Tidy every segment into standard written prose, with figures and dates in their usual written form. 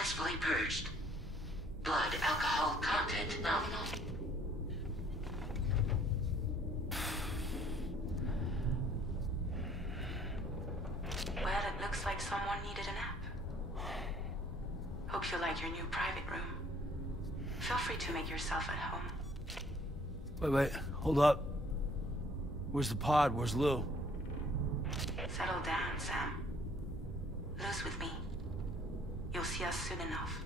successfully purged. Blood alcohol content nominal. Well, it looks like someone needed a nap. Hope you like your new private room. Feel free to make yourself at home. Wait, hold up. Where's the pod? Where's Lou? Settle down, Sam. Lou's with me. You'll see us soon enough.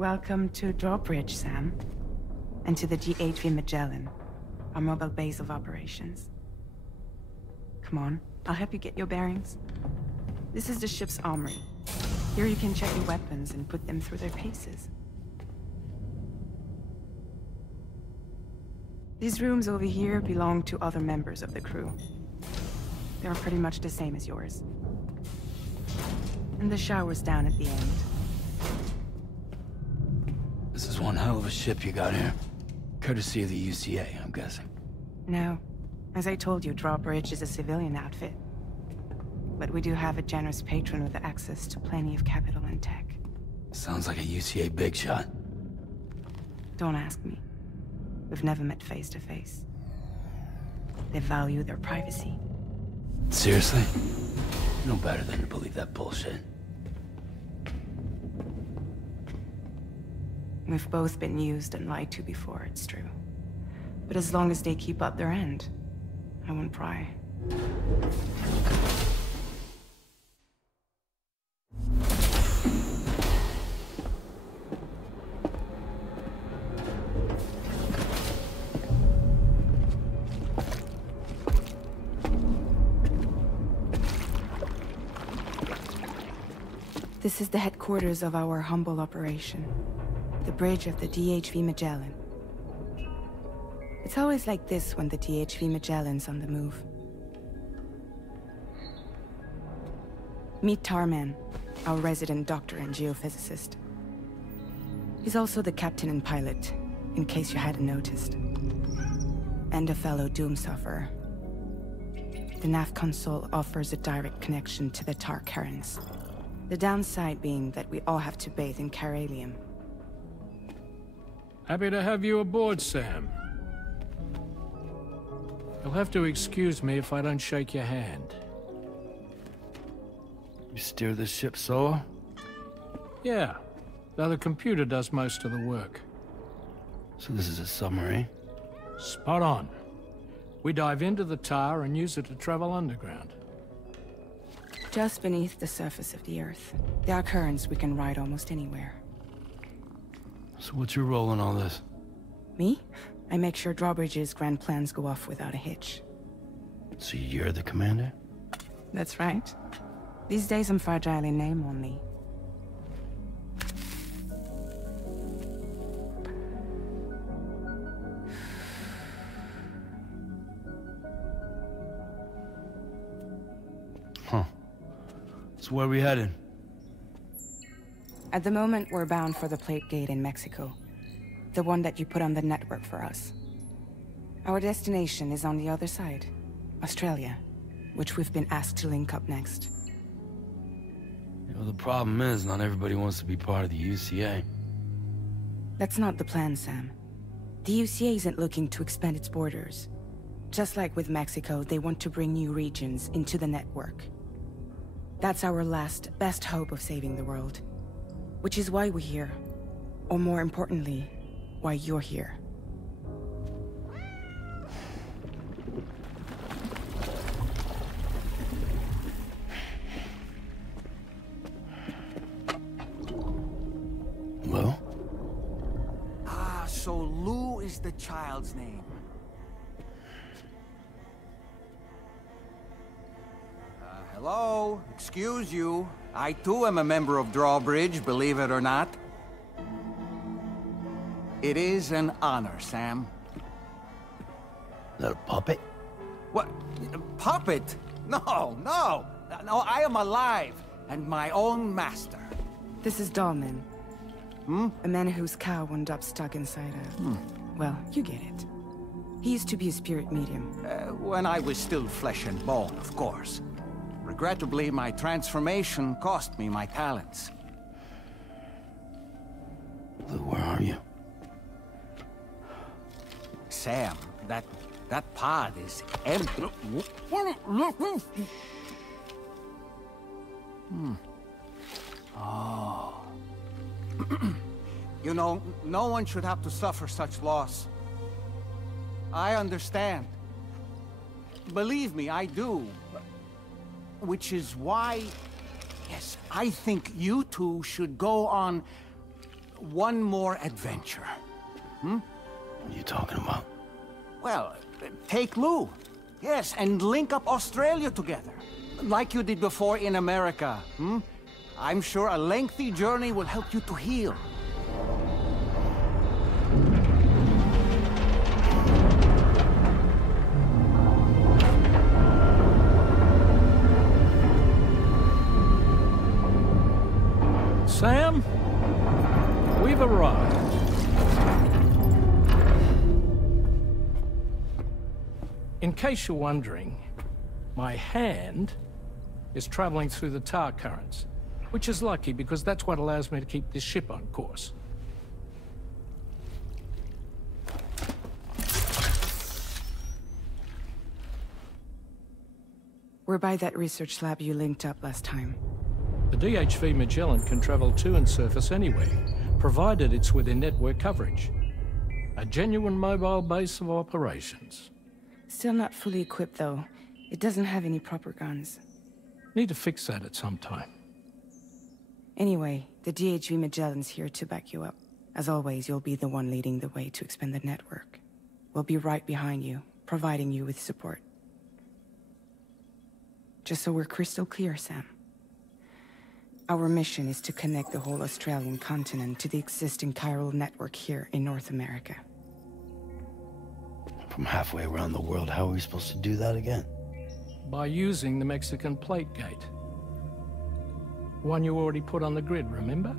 Welcome to Drawbridge, Sam. And to the GHV Magellan, our mobile base of operations. Come on, I'll help you get your bearings. This is the ship's armory. Here you can check your weapons and put them through their paces. These rooms over here belong to other members of the crew. They're pretty much the same as yours. And the shower's down at the end. This is one hell of a ship you got here. Courtesy of the UCA, I'm guessing. No. As I told you, Drawbridge is a civilian outfit. But we do have a generous patron with access to plenty of capital and tech. Sounds like a UCA big shot. Don't ask me. We've never met face to face. They value their privacy. Seriously? No better than to believe that bullshit. We've both been used and lied to before, it's true. But as long as they keep up their end, I won't pry. This is the headquarters of our humble operation. The bridge of the DHV Magellan. It's always like this when the DHV Magellan's on the move. Meet Tarman, our resident doctor and geophysicist. He's also the captain and pilot, in case you hadn't noticed. And a fellow doom sufferer. The nav console offers a direct connection to the Tar currents. The downside being that we all have to bathe in Chiralium. Happy to have you aboard, Sam. You'll have to excuse me if I don't shake your hand. You steer this ship solo? Yeah, though the computer does most of the work. So this is a submarine? Spot on. We dive into the Tar and use it to travel underground. Just beneath the surface of the Earth, there are currents we can ride almost anywhere. So what's your role in all this? Me? I make sure Drawbridge's grand plans go off without a hitch. So you're the commander? That's right. These days I'm fragile in name only. Huh. So where are we headed? At the moment, we're bound for the Plate Gate in Mexico. The one that you put on the network for us. Our destination is on the other side, Australia, which we've been asked to link up next. You know, the problem is, not everybody wants to be part of the UCA. That's not the plan, Sam. The UCA isn't looking to expand its borders. Just like with Mexico, they want to bring new regions into the network. That's our last, best hope of saving the world. Which is why we're here. Or more importantly, why you're here. Well? Ah, so Lou is the child's name. Hello? Excuse you. I too am a member of Drawbridge, believe it or not. It is an honor, Sam. Is that a puppet? What? Puppet? No, no! No, I am alive, and my own master. This is Dahlman. A man whose cow wound up stuck inside a... Well, you get it. He used to be a spirit medium. When I was still flesh and bone, of course. Regrettably, my transformation cost me my talents. Lou, where are you? Sam, that pod is empty. Oh. You know, no one should have to suffer such loss. I understand. Believe me, I do. Which is why, yes, I think you two should go on one more adventure. What are you talking about? Well, take Lou. Yes, and link up Australia together. Like you did before in America. I'm sure a lengthy journey will help you to heal. Sam, we've arrived. In case you're wondering, my hand is traveling through the tar currents, which is lucky because that's what allows me to keep this ship on course. We're by that research lab you linked up last time. The DHV Magellan can travel to and surface anywhere, provided it's within network coverage. A genuine mobile base of operations. Still not fully equipped, though. It doesn't have any proper guns. Need to fix that at some time. Anyway, the DHV Magellan's here to back you up. As always, you'll be the one leading the way to expand the network. We'll be right behind you, providing you with support. Just so we're crystal clear, Sam. Our mission is to connect the whole Australian continent to the existing Chiral network here in North America. From halfway around the world, how are we supposed to do that again? By using the Mexican plate gate. One you already put on the grid, remember?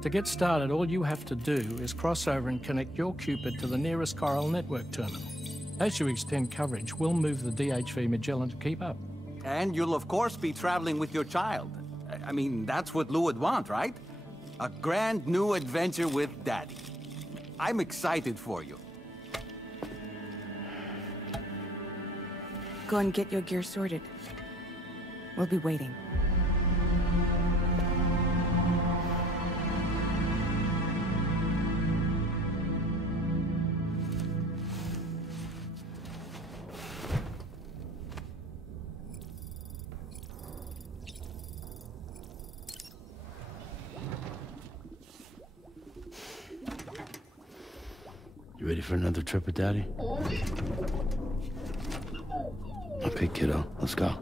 To get started, all you have to do is cross over and connect your Cupid to the nearest Chiral network terminal. As you extend coverage, we'll move the DHV Magellan to keep up. And you'll of course be traveling with your child. I mean, that's what Lou would want, right? A grand new adventure with Daddy. I'm excited for you. Go and get your gear sorted. We'll be waiting. You ready for another trip with Daddy? Okay, kiddo, let's go.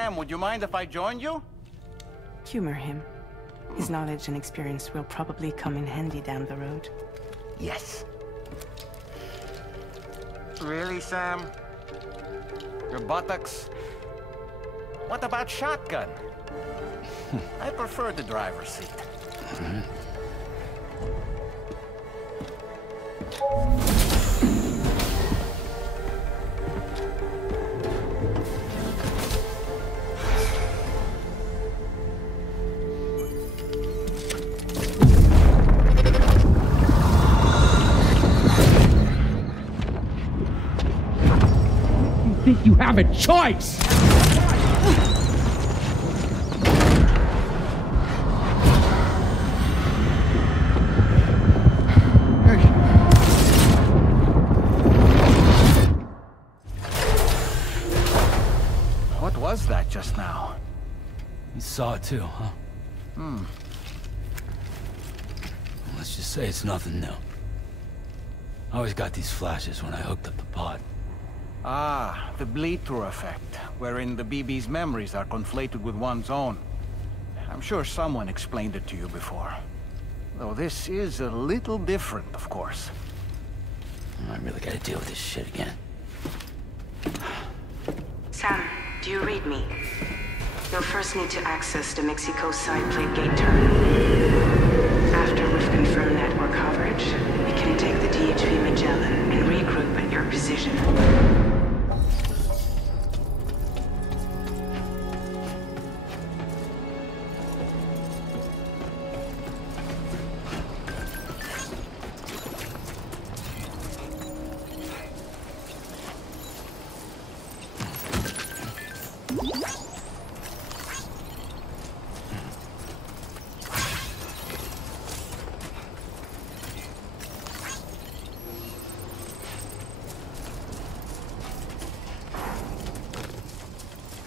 Sam, would you mind if I joined you? Humor him. His knowledge and experience will probably come in handy down the road. Yes. Really, Sam? Your buttocks? What about shotgun? I prefer the driver's seat. Think you have a choice? What was that just now? You saw it too, huh? Let's just say it's nothing new. I always got these flashes when I hooked up the pod. Ah, the bleed-through effect, wherein the BB's memories are conflated with one's own. I'm sure someone explained it to you before. Though this is a little different, of course. I really gotta deal with this shit again. Sam, do you read me? You'll first need to access the Mexico side plate gate terminal. After we've confirmed network coverage, we can take the DHV Magellan and regroup at your position.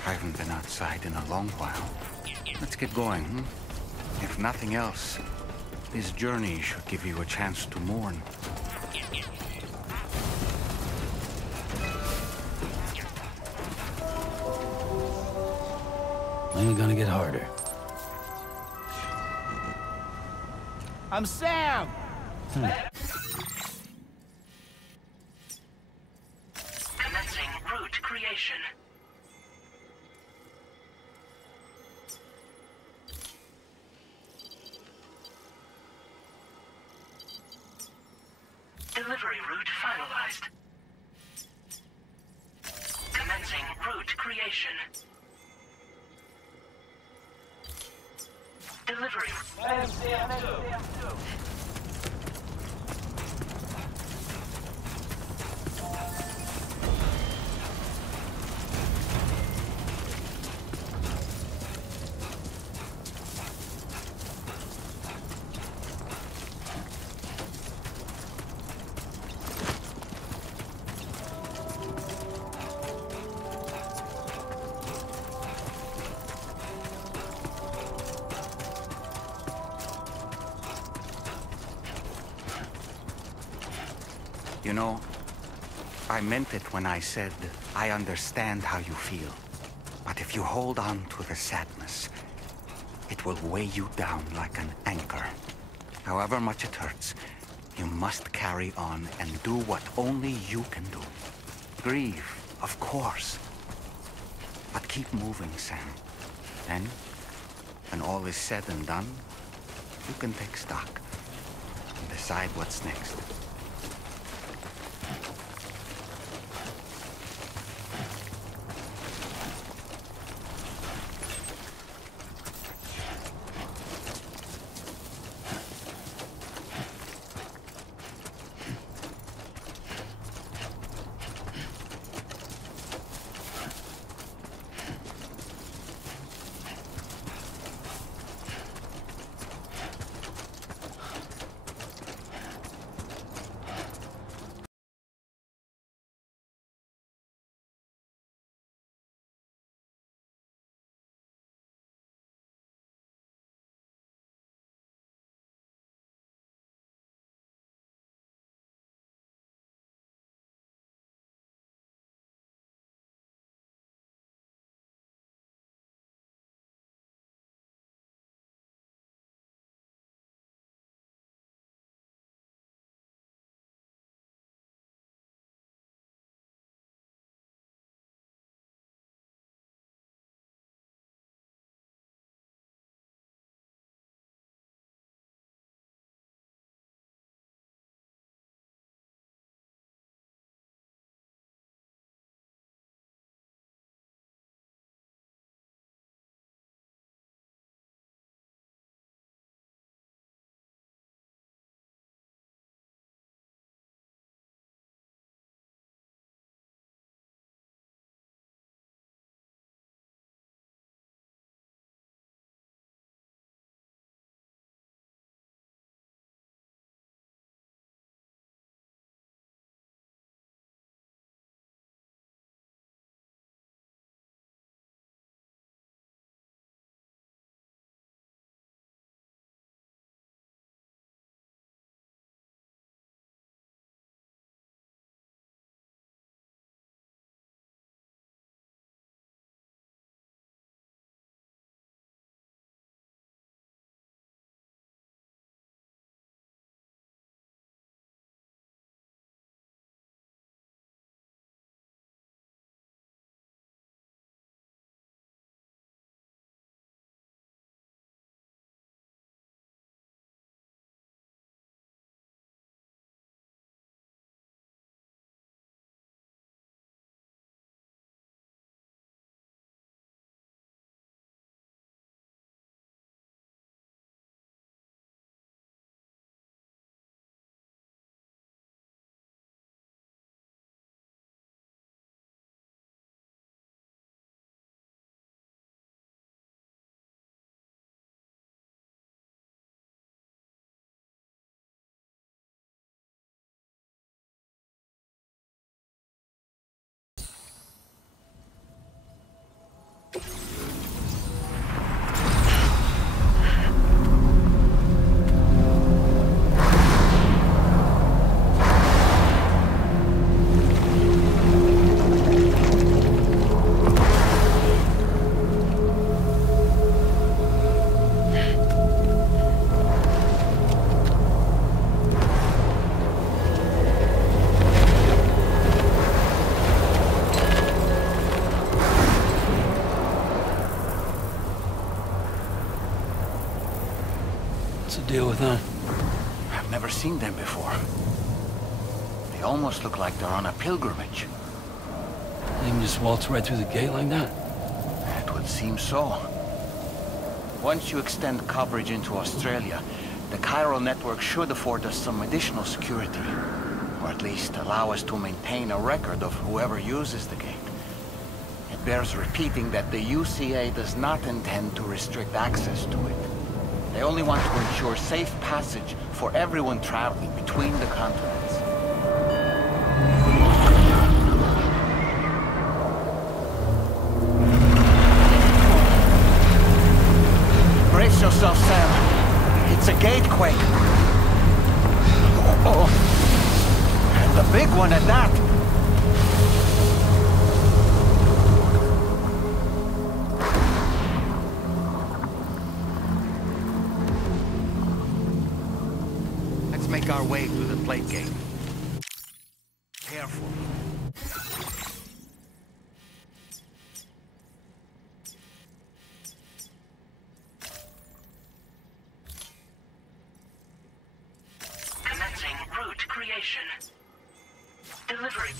I haven't been outside in a long while. Let's get going, hmm? If nothing else, this journey should give you a chance to mourn. Only gonna get harder. I'm Sam! Commencing route creation. Delivery route finalized. Commencing route creation. Delivery. You know, I meant it when I said, I understand how you feel. But if you hold on to the sadness, it will weigh you down like an anchor. However much it hurts, you must carry on and do what only you can do. Grieve, of course. But keep moving, Sam. Then, when all is said and done, you can take stock and decide what's next. What's the deal with them? I've never seen them before. They almost look like they're on a pilgrimage. They can just waltz right through the gate like that? It would seem so. Once you extend coverage into Australia, the Chiral network should afford us some additional security. Or at least allow us to maintain a record of whoever uses the gate. It bears repeating that the UCA does not intend to restrict access to it. They only want to ensure safe passage for everyone traveling between the continents. Brace yourself, Sam. It's a gatequake. Oh. And a big one at that. Let's make our way through the plate gate. Careful. Commencing route creation. Delivery.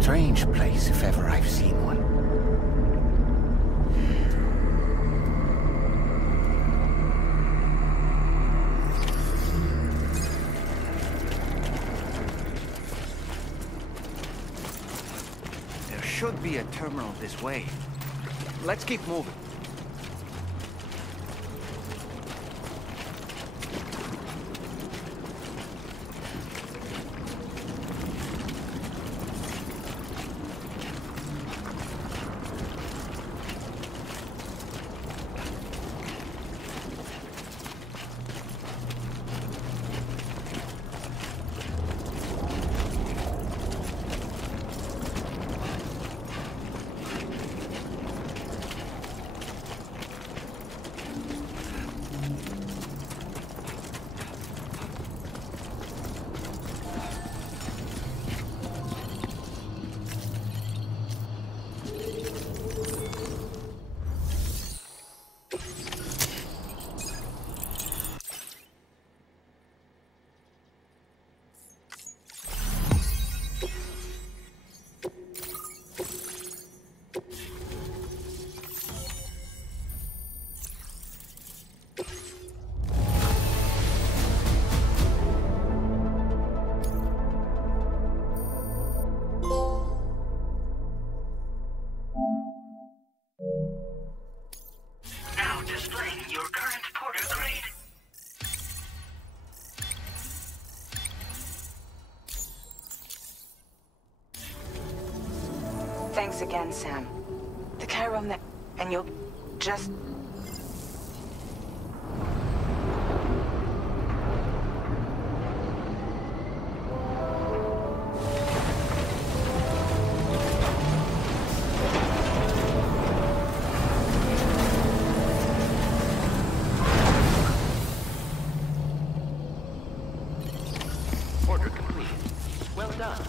Strange place, if ever I've seen one. There should be a terminal this way. Let's keep moving. again, Sam. The Chiral net, and you'll just... Order complete. Well done.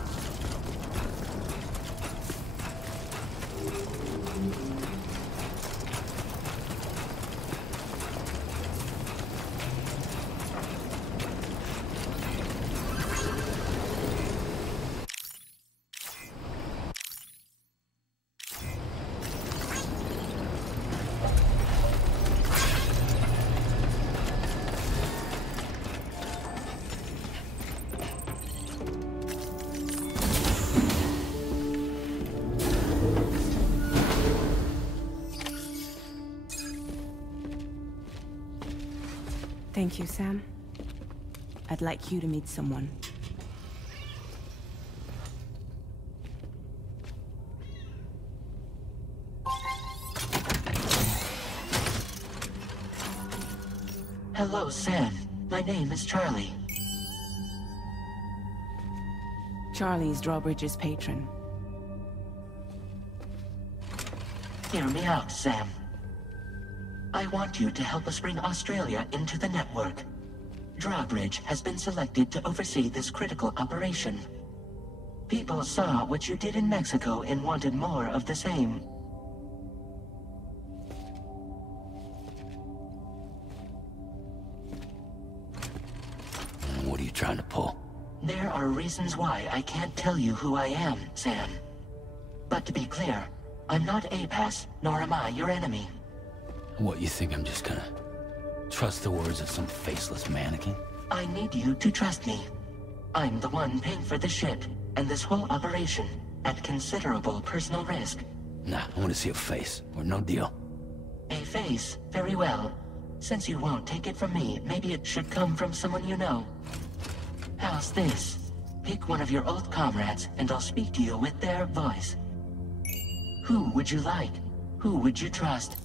Thank you, Sam. I'd like you to meet someone. Hello, Sam. My name is Charlie. Charlie's Drawbridge's patron. Hear me out, Sam. I want you to help us bring Australia into the network. Drawbridge has been selected to oversee this critical operation. People saw what you did in Mexico and wanted more of the same. What are you trying to pull? There are reasons why I can't tell you who I am, Sam. But to be clear, I'm not APAS, nor am I your enemy. What, you think I'm just gonna trust the words of some faceless mannequin? I need you to trust me. I'm the one paying for the ship and this whole operation at considerable personal risk. Nah, I want to see a face, or no deal. A face? Very well. Since you won't take it from me, maybe it should come from someone you know. How's this? Pick one of your old comrades, and I'll speak to you with their voice. Who would you like? Who would you trust?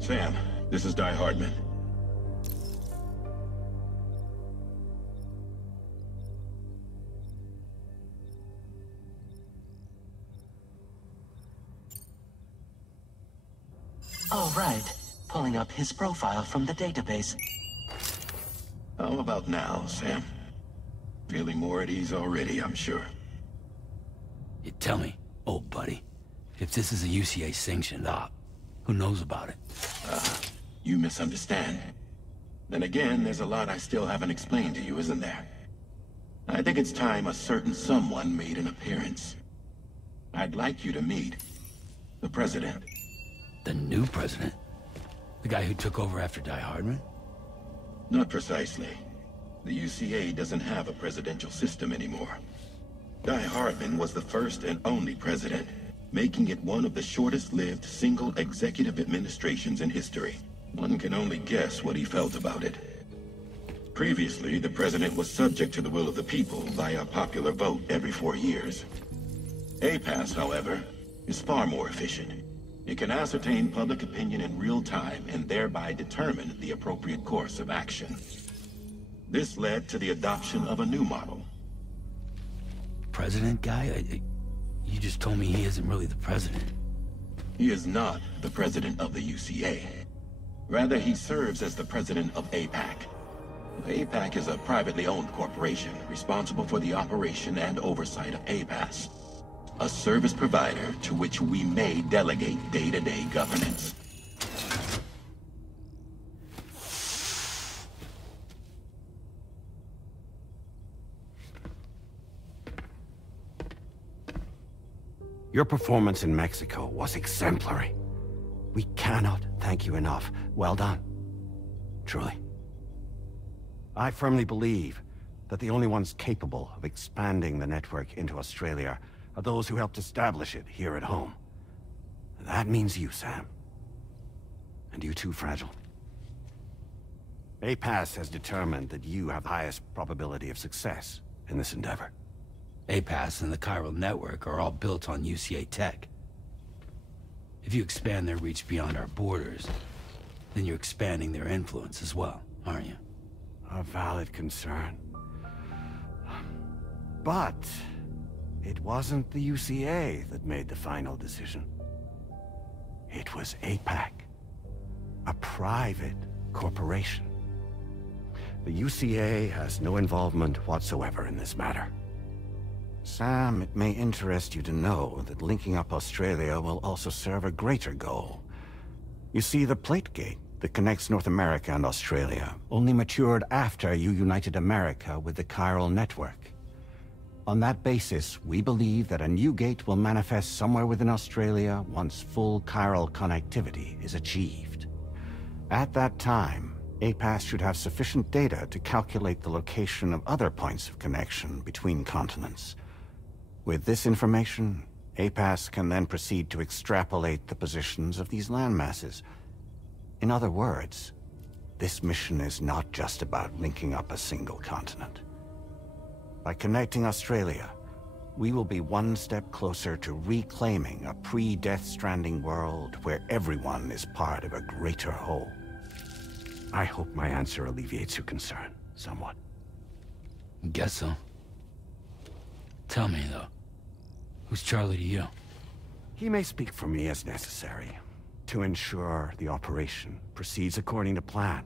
Sam, this is Di Hardman. All right. Pulling up his profile from the database. How about now, Sam? Feeling more at ease already, I'm sure. You tell me, old buddy, if this is a UCA-sanctioned op, who knows about it? You misunderstand. Then again, there's a lot I still haven't explained to you, isn't there? I think it's time a certain someone made an appearance. I'd like you to meet the President. The new president? The guy who took over after Di Hardman? Not precisely. The UCA doesn't have a presidential system anymore. Di Hardman was the first and only president, making it one of the shortest-lived single executive administrations in history. One can only guess what he felt about it. Previously, the president was subject to the will of the people via popular vote every 4 years. APAS, however, is far more efficient. It can ascertain public opinion in real time and thereby determine the appropriate course of action. This led to the adoption of a new model. President guy? You just told me he isn't really the president. He is not the president of the UCA. Rather, he serves as the president of APAC. APAC is a privately owned corporation responsible for the operation and oversight of APAS, a service provider to which we may delegate day-to-day governance. Your performance in Mexico was exemplary. We cannot thank you enough. Well done. Truly. I firmly believe that the only ones capable of expanding the network into Australia are those who helped establish it here at home. That means you, Sam. And you too, Fragile. APAS has determined that you have the highest probability of success in this endeavor. APAS and the Chiral network are all built on UCA tech. If you expand their reach beyond our borders, then you're expanding their influence as well, aren't you? A valid concern. But it wasn't the UCA that made the final decision. It was APAC, a private corporation. The UCA has no involvement whatsoever in this matter. Sam, it may interest you to know that linking up Australia will also serve a greater goal. You see, the plate gate that connects North America and Australia only matured after you united America with the Chiral network. On that basis, we believe that a new gate will manifest somewhere within Australia once full Chiral connectivity is achieved. At that time, APAS should have sufficient data to calculate the location of other points of connection between continents. With this information, APAS can then proceed to extrapolate the positions of these landmasses. In other words, this mission is not just about linking up a single continent. By connecting Australia, we will be one step closer to reclaiming a pre-deathstranding world where everyone is part of a greater whole. I hope my answer alleviates your concern somewhat. Guess so. Tell me, though, who's Charlie to you? He may speak for me as necessary, to ensure the operation proceeds according to plan.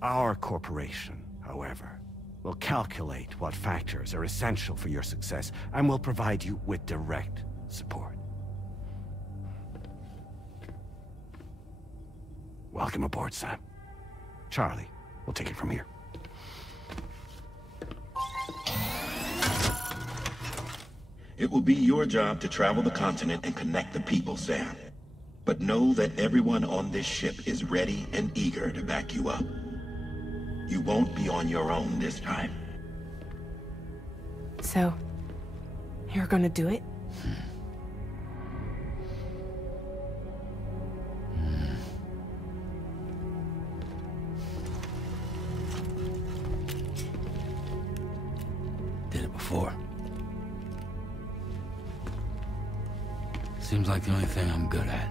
Our corporation, however, will calculate what factors are essential for your success, and will provide you with direct support. Welcome aboard, Sam. Charlie, we'll take it from here. It will be your job to travel the continent and connect the people, Sam. But know that everyone on this ship is ready and eager to back you up. You won't be on your own this time. So, you're gonna do it? Did it before. Seems like the only thing I'm good at.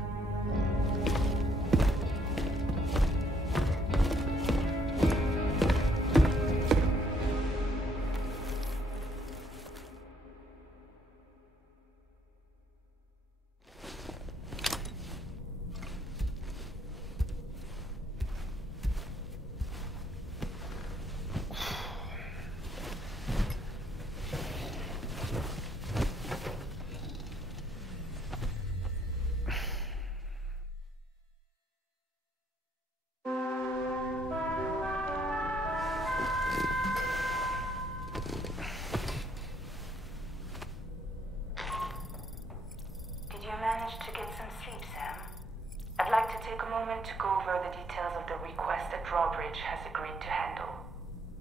To go over the details of the request that Drawbridge has agreed to handle.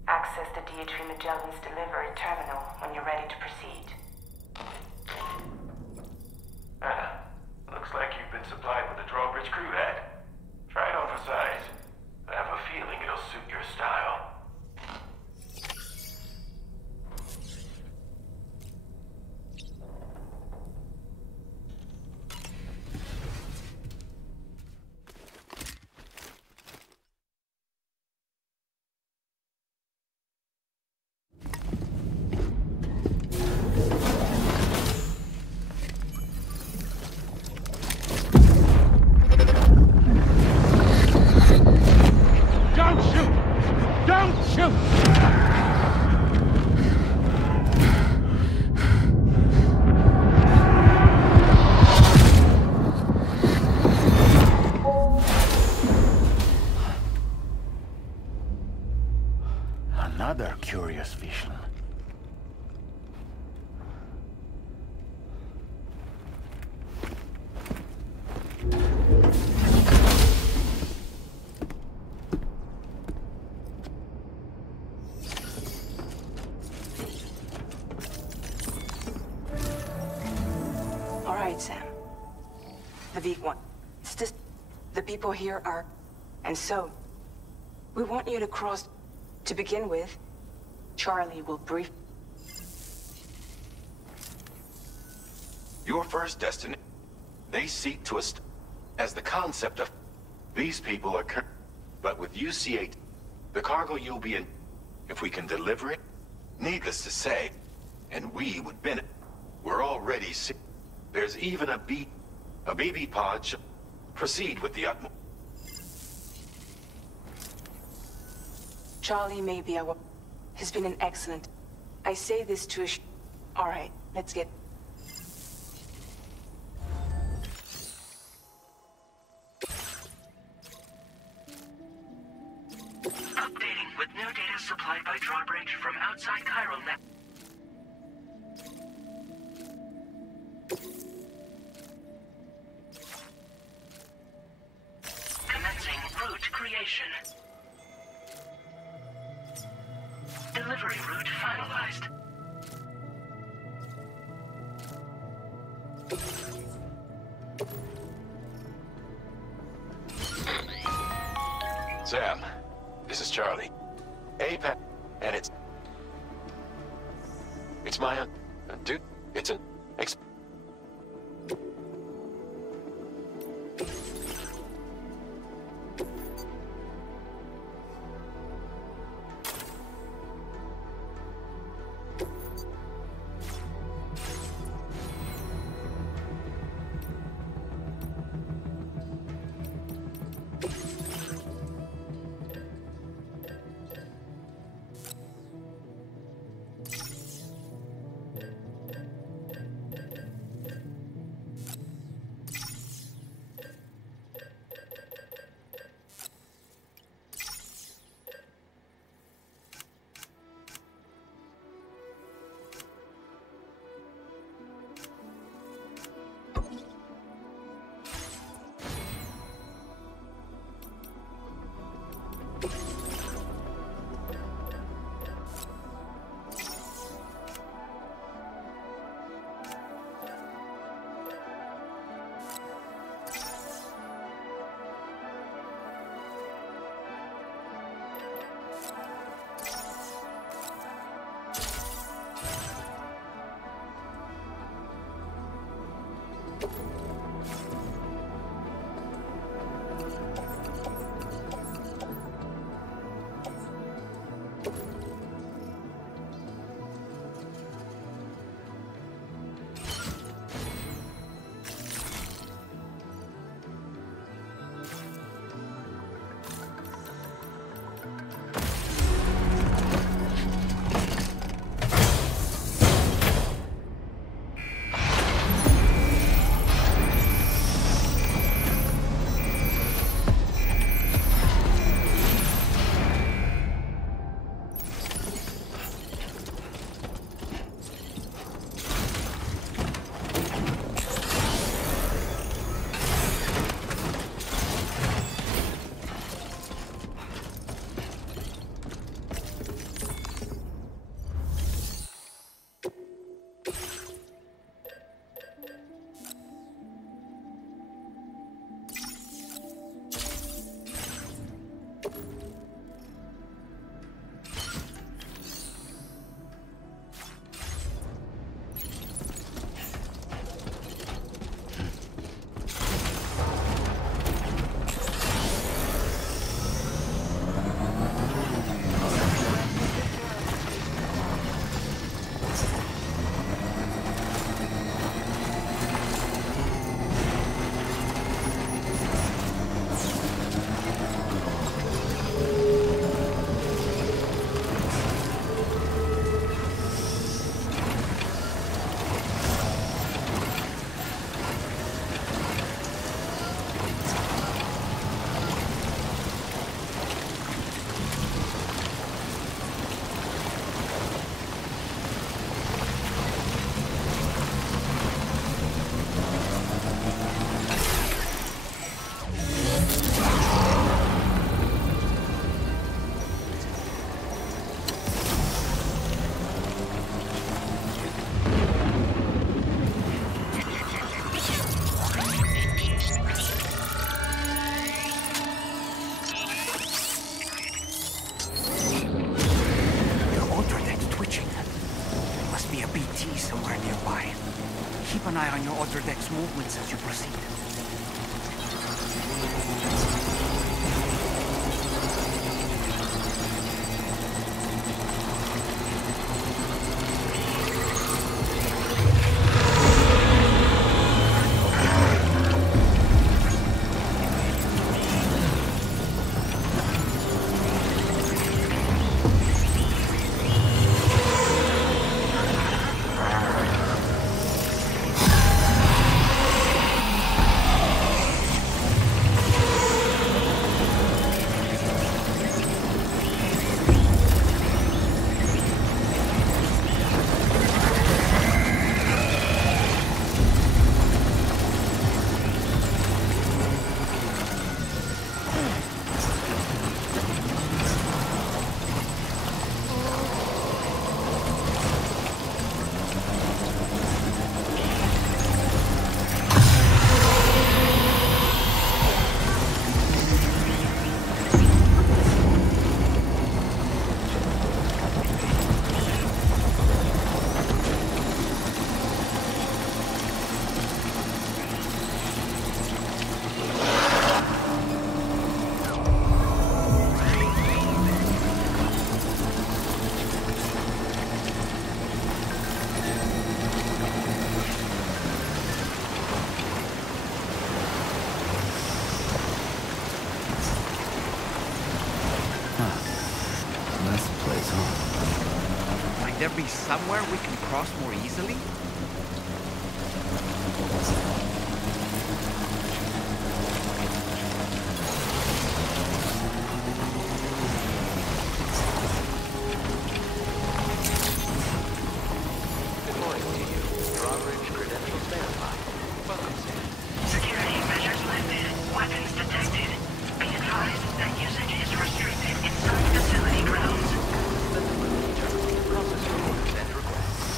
Access the DH3 Magellan's delivery terminal when you're ready to proceed. Looks like you've been supplied with the Drawbridge crew head. Try it on for size. I have a feeling it'll suit your style. Another curious vision. All right, Sam. The The people here are... And so, we want you to cross... To begin with, Charlie will brief... Your first destiny. They seek to as the concept of these people are but with UC8, the cargo you'll be in, if we can deliver it, needless to say, and we would benefit. We're already there's even a BB pod proceed with the utmost. Charlie may be our... has been an excellent... I say this to All right, let's get... Updating with new data supplied by Drawbridge from outside Chiral net. Commencing route creation. Delivery route finalized. Sam, this is Charlie. APAC, and it's my dude. It's an guidance as you proceed. There be somewhere we can cross more easily? Good morning to you. Drawbridge credential standby. Welcome, Sam. Security measures lifted. Weapons detected. Be advised that usage is restricted inside facility grounds. Process your orders and requests.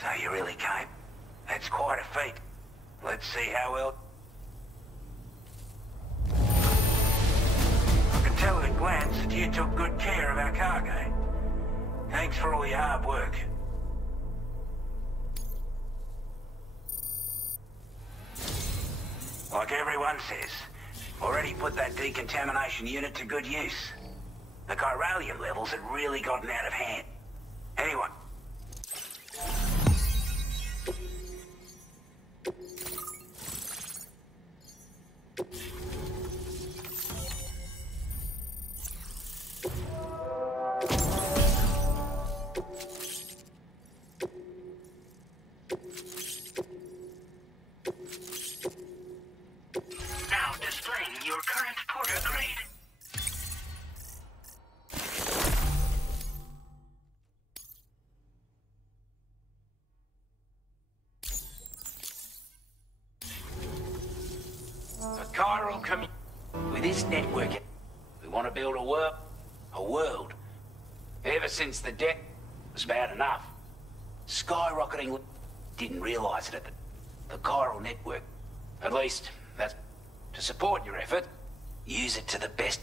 So you really came. That's quite a feat. Let's see how well... I can tell at a glance that you took good care of our cargo. Thanks for all your hard work. Like everyone says, already put that decontamination unit to good use. The chiralium levels had really gotten out of hand. Anyway, Now displaying your current porter grade. the Chiral community, with this network, we want to build a world. Ever since the death was bad enough, skyrocketing, didn't realize it at the Chiral network. At least, that's to support your effort. Use it to the best.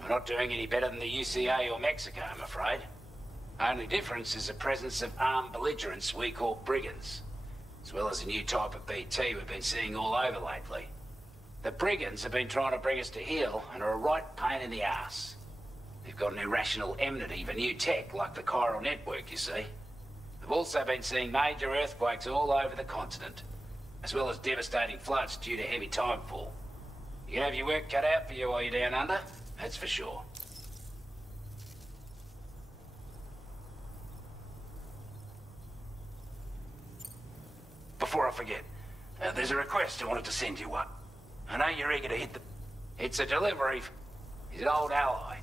We're not doing any better than the UCA or Mexico, I'm afraid. Only difference is the presence of armed belligerents we call brigands, as well as a new type of BT we've been seeing all over lately. The brigands have been trying to bring us to heel and are a right pain in the ass. They've got an irrational enmity for new tech like the Chiral network, you see. We've also been seeing major earthquakes all over the continent, as well as devastating floods due to heavy timefall. You can have your work cut out for you while you're down under, that's for sure. Before I forget, there's a request I wanted to send you one. I know you're eager to hit the... It's a delivery He's an old ally.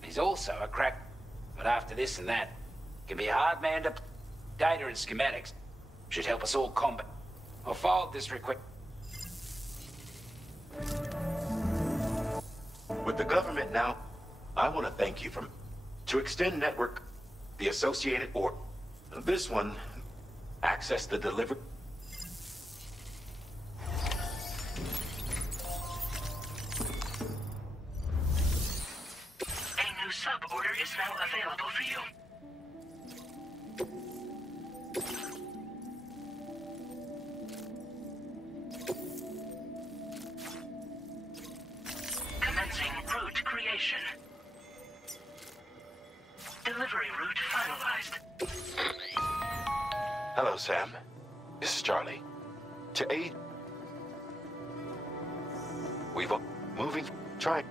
He's also a crack. But after this and that, can be a hard man to... Data and schematics should help us all combat. I'll follow this request. With the government now, I want to thank you for... To extend network, the associated or... This one, access the delivery... A new sub-order is now available for you. Commencing route creation. Delivery route finalized. Hello, Sam. This is Charlie. To aid... We've... Moving... Try...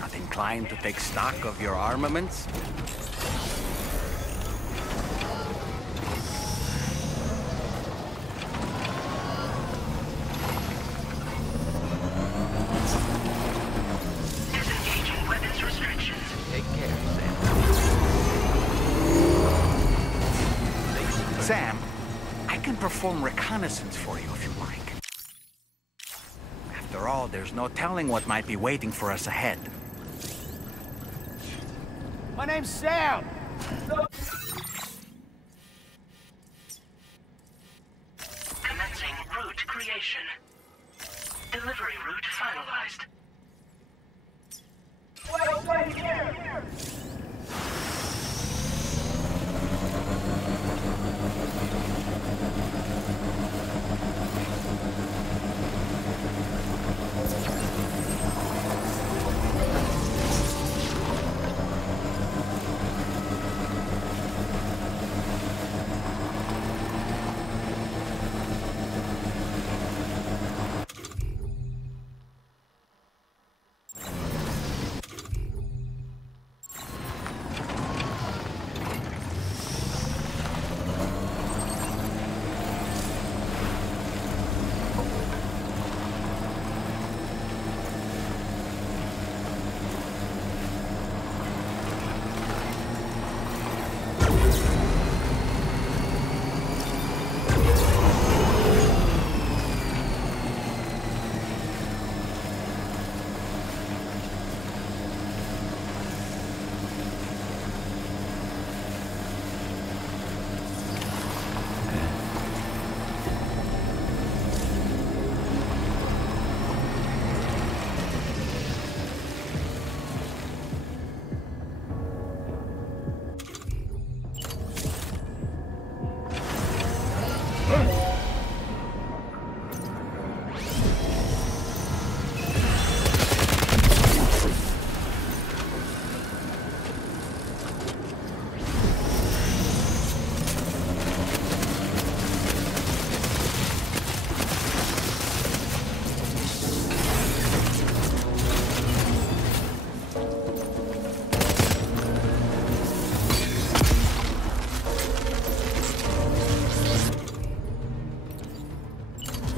Not inclined to take stock of your armaments? Disengaging weapons restrictions. Take care, Sam. Sam, I can perform reconnaissance for you if you like. After all, there's no telling what might be waiting for us ahead. My name's Sam! Commencing route creation. Delivery route finalized.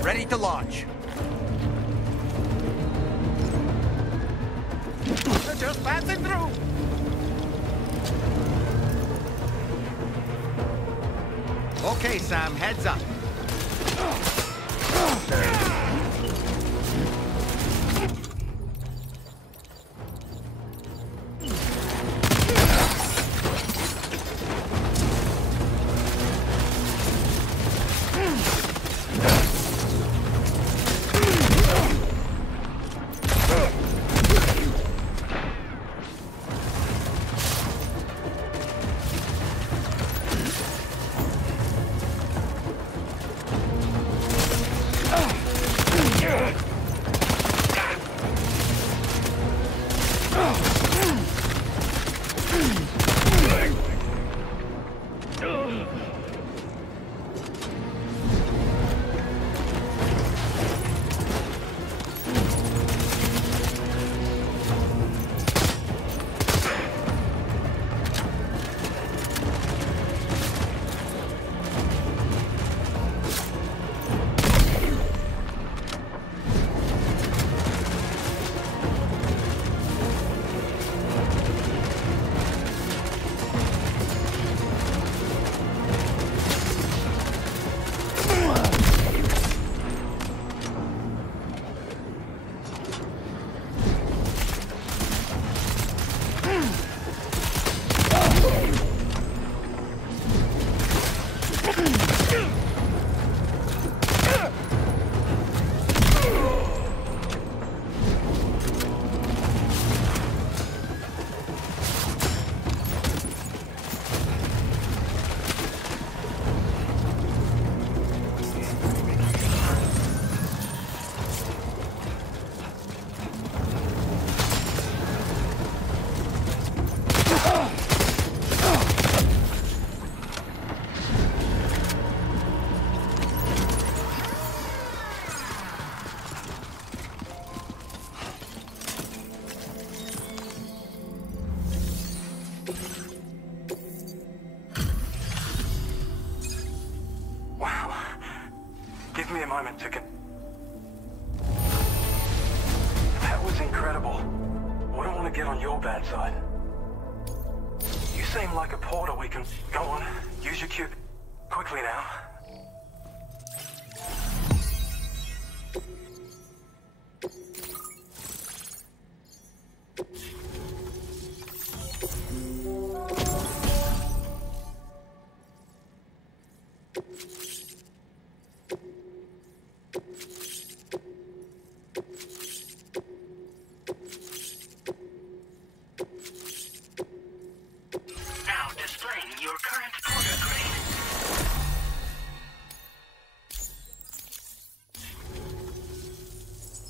Ready to launch. Just passing through. Okay, Sam, heads up. Give me a moment to That was incredible. I don't want to get on your bad side. You seem like a porter we can... Go on, use your cube. Quickly now. Now displaying your current porter grade.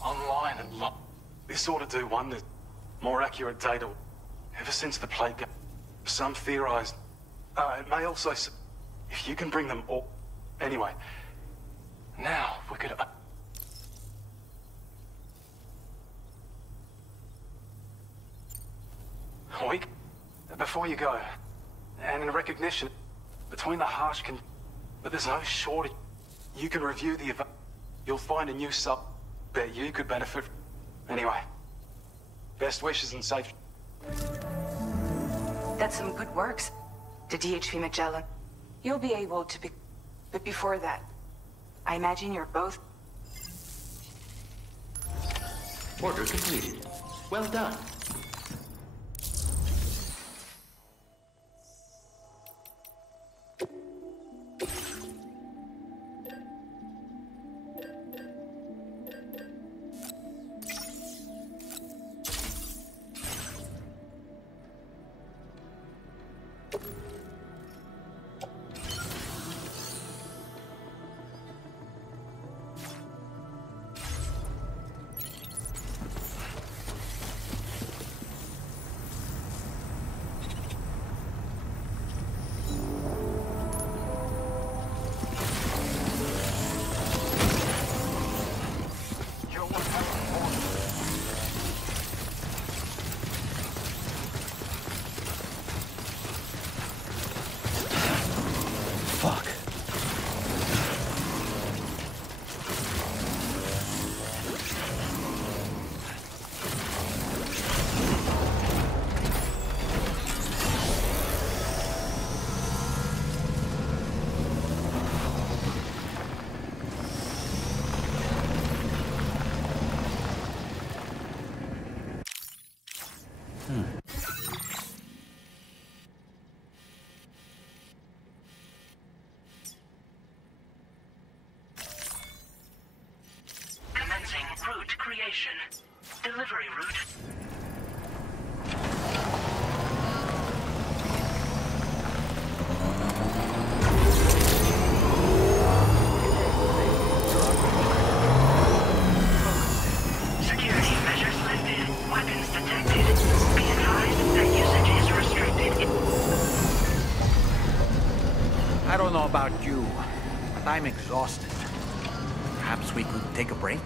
Online and this ought to do wonders. More accurate data. Ever since the plague, some theorized. It may also. If you can bring them all. Anyway, now we could. Before you go, and in recognition, between the harsh but there's no shortage. You can review the event. You'll find a new sub that you could benefit. Anyway, best wishes and safe. That's some good works, the DHP Magellan. You'll be able to be... But before that, I imagine you're both... Order completed. Well done. Commencing route creation. Delivery route. Security measures lifted. Weapons detected. Be advised that usage is restricted. I don't know about you, but I'm exhausted. Perhaps we could take a break?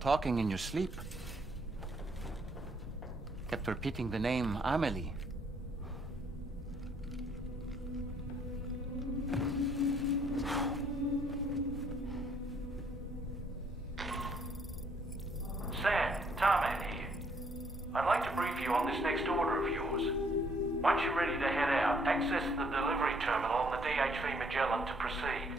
Talking in your sleep. kept repeating the name Amelie. Sam, Tarman here. I'd like to brief you on this next order of yours. Once you're ready to head out, access the delivery terminal on the DHV Magellan to proceed.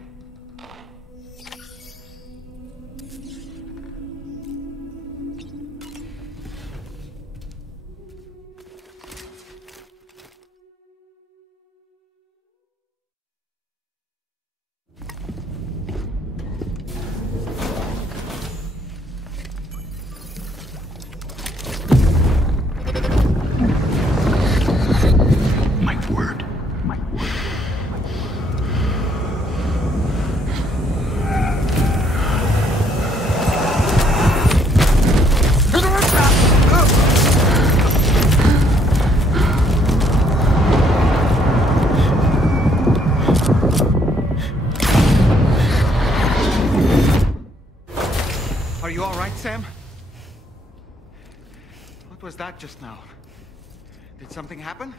Are you all right, Sam? What was that just now? Did something happen?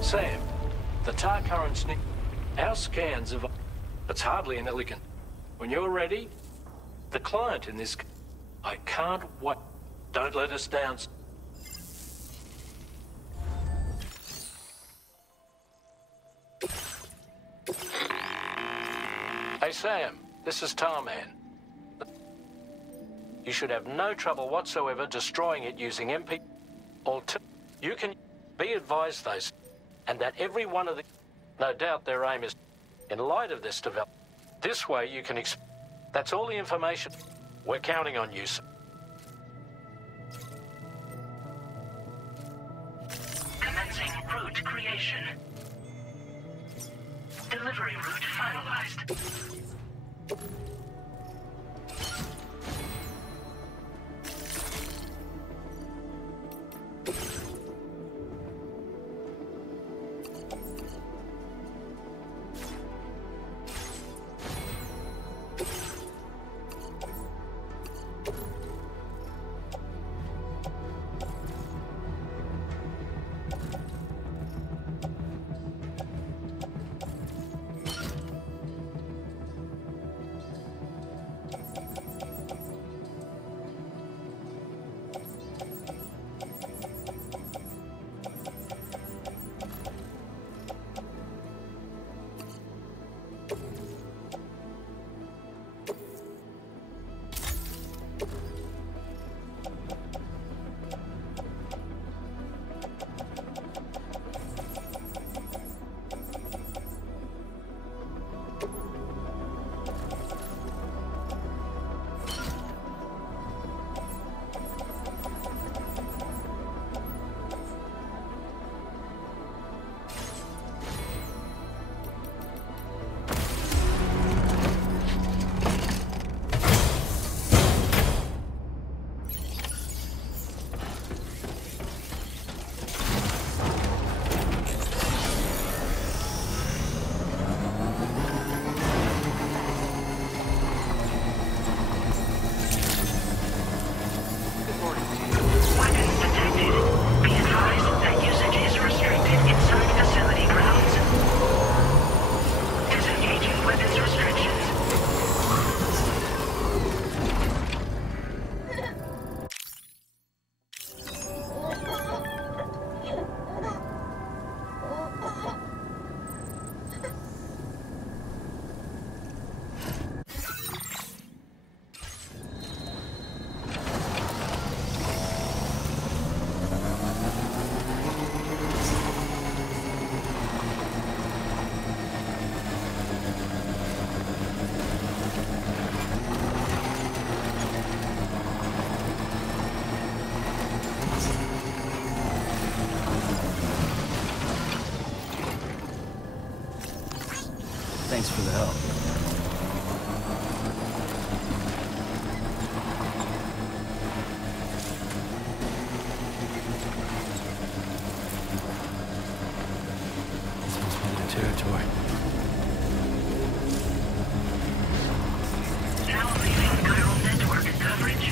Sam, the tar current's our scans have... It's hardly an elegant. When you're ready, the client in this... I can't wait. Don't let us down. Hey Sam, this is Tarman. You should have no trouble whatsoever destroying it using MP. You can be advised though, and that every one of the... No doubt their aim is, in light of this development. This way you can... That's all the information. We're counting on you, sir. Commencing route creation. Delivery route finalized. Thanks for the help. territory. Now leaving chiral network coverage.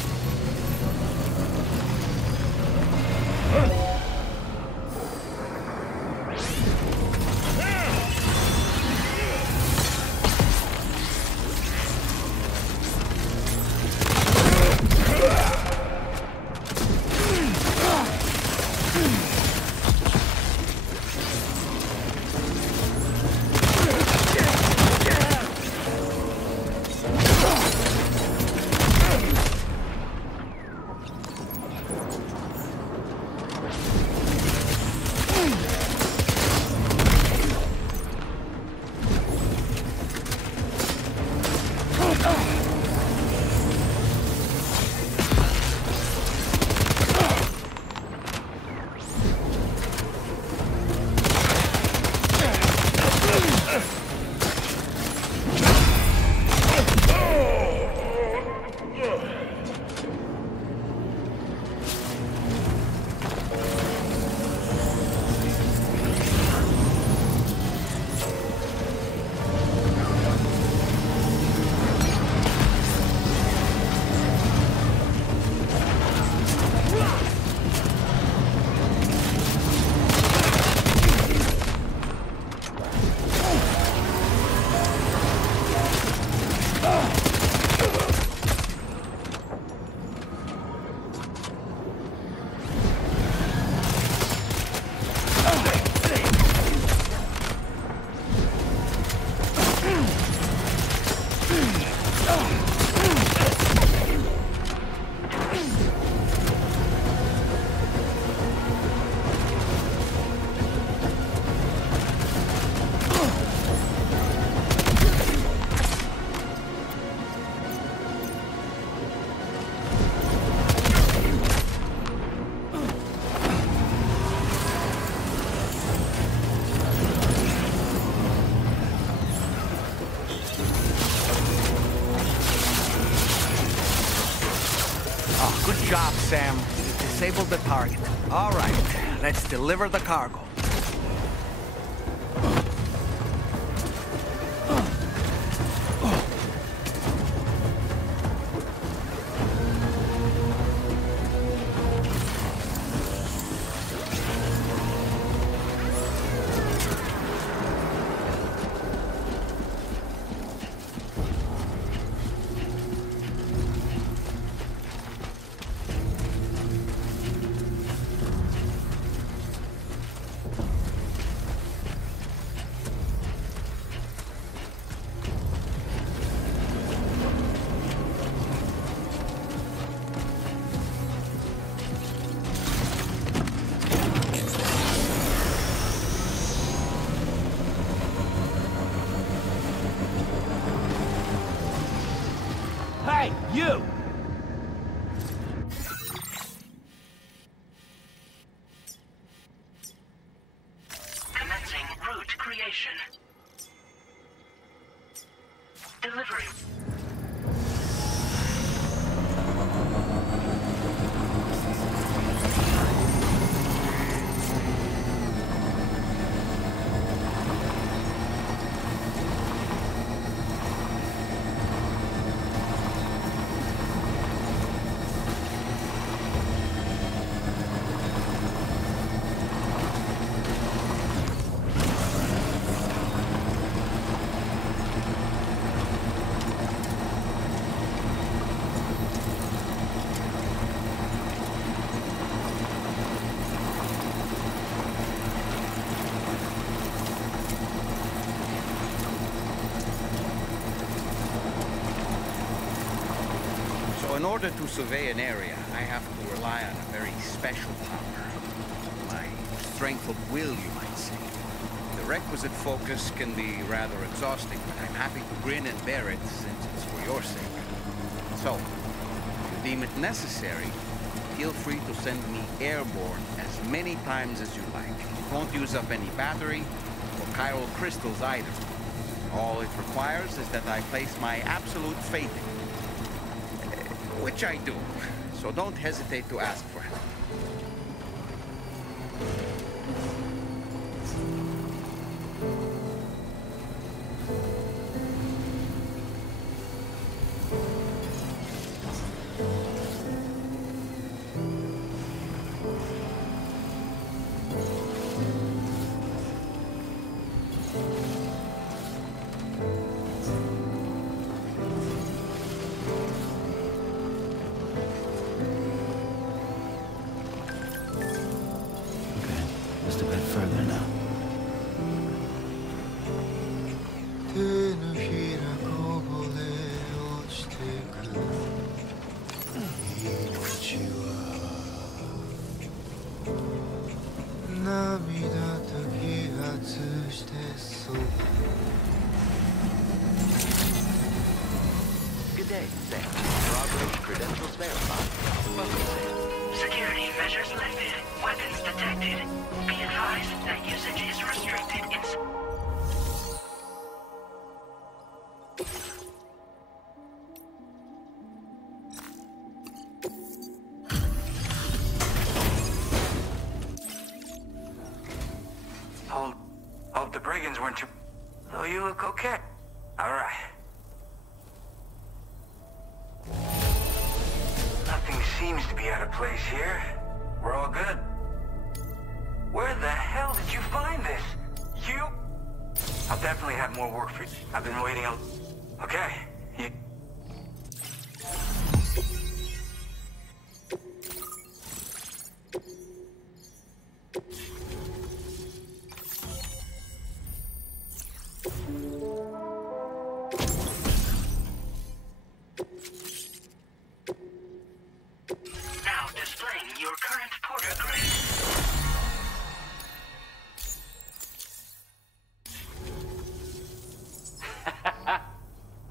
Good job, Sam. You disabled the target. All right, let's deliver the cargo. Hey, you! Commencing route creation. Delivery. In order to survey an area, I have to rely on a very special power. My strength of will, you might say. The requisite focus can be rather exhausting, but I'm happy to grin and bear it since it's for your sake. So, if you deem it necessary, feel free to send me airborne as many times as you like. It won't use up any battery or chiral crystals either. All it requires is that I place my absolute faith in it. Which I do, so don't hesitate to ask for help. just a bit further now. Good day, Sam. Drawbridge credentials verified. Welcome, Sam. Security measures lifted. Weapons detected. Be advised that usage is restricted in... Hope the brigands weren't too... Though you look okay. All right. Nothing seems to be out of place here. We're all good. Where the hell did you find this? You... I'll definitely have more work for you. I've been waiting a... Okay. You... Now displaying your current porter grade.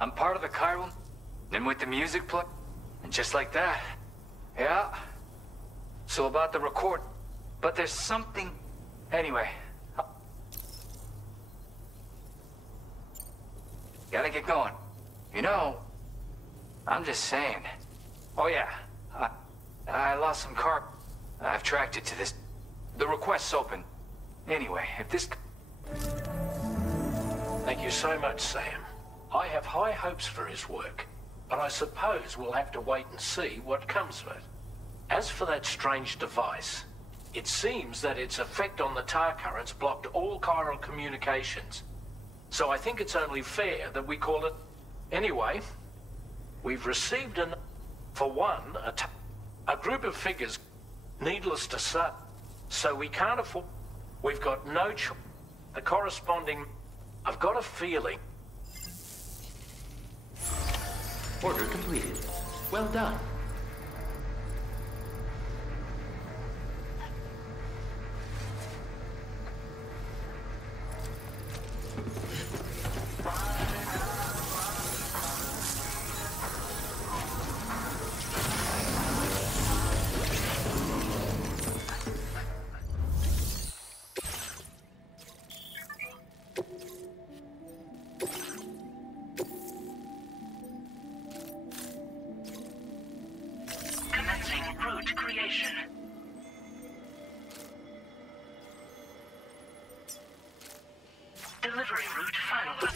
I'm part of the Chiral, and with the music play, and just like that. Yeah. So about the record, but there's something... Anyway. Gotta get going. You know, I'm just saying. Oh yeah, I lost some car. I've tracked it to this. The request's open. Anyway, if this... Thank you so much, Sam. I have high hopes for his work, but I suppose we'll have to wait and see what comes of it. As for that strange device, it seems that its effect on the tar currents blocked all chiral communications. So I think it's only fair that we call it... Anyway, we've received for one, a group of figures, needless to say, so we can't afford... We've got no choice. The corresponding... I've got a feeling... Order completed. Well done. Commencing route creation. Delivery route final.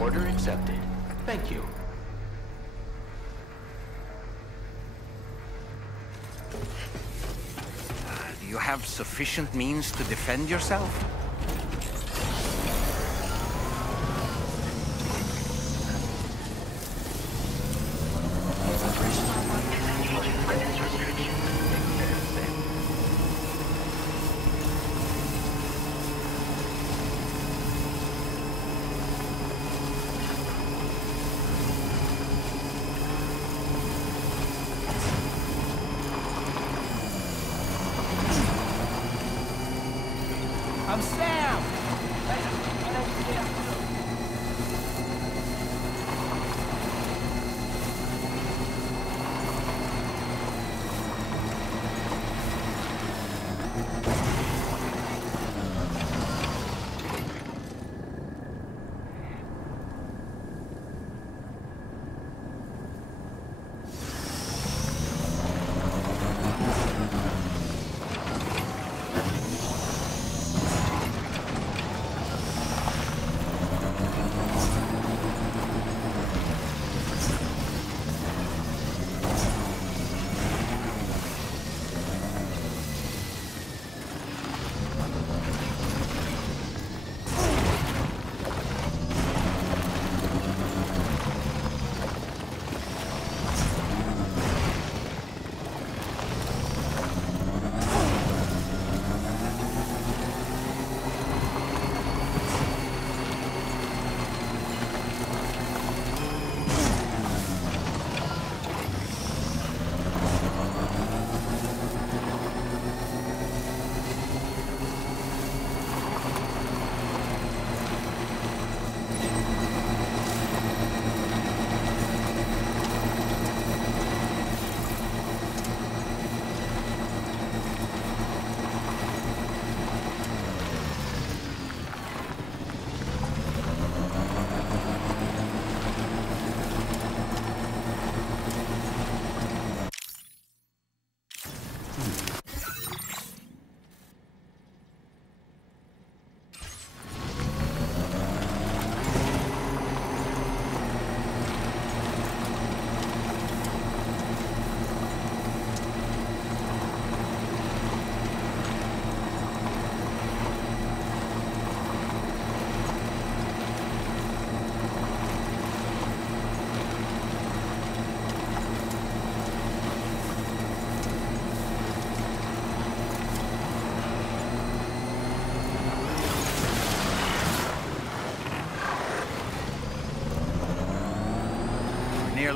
Order accepted. Thank you. Do you have sufficient means to defend yourself? I'm Sam!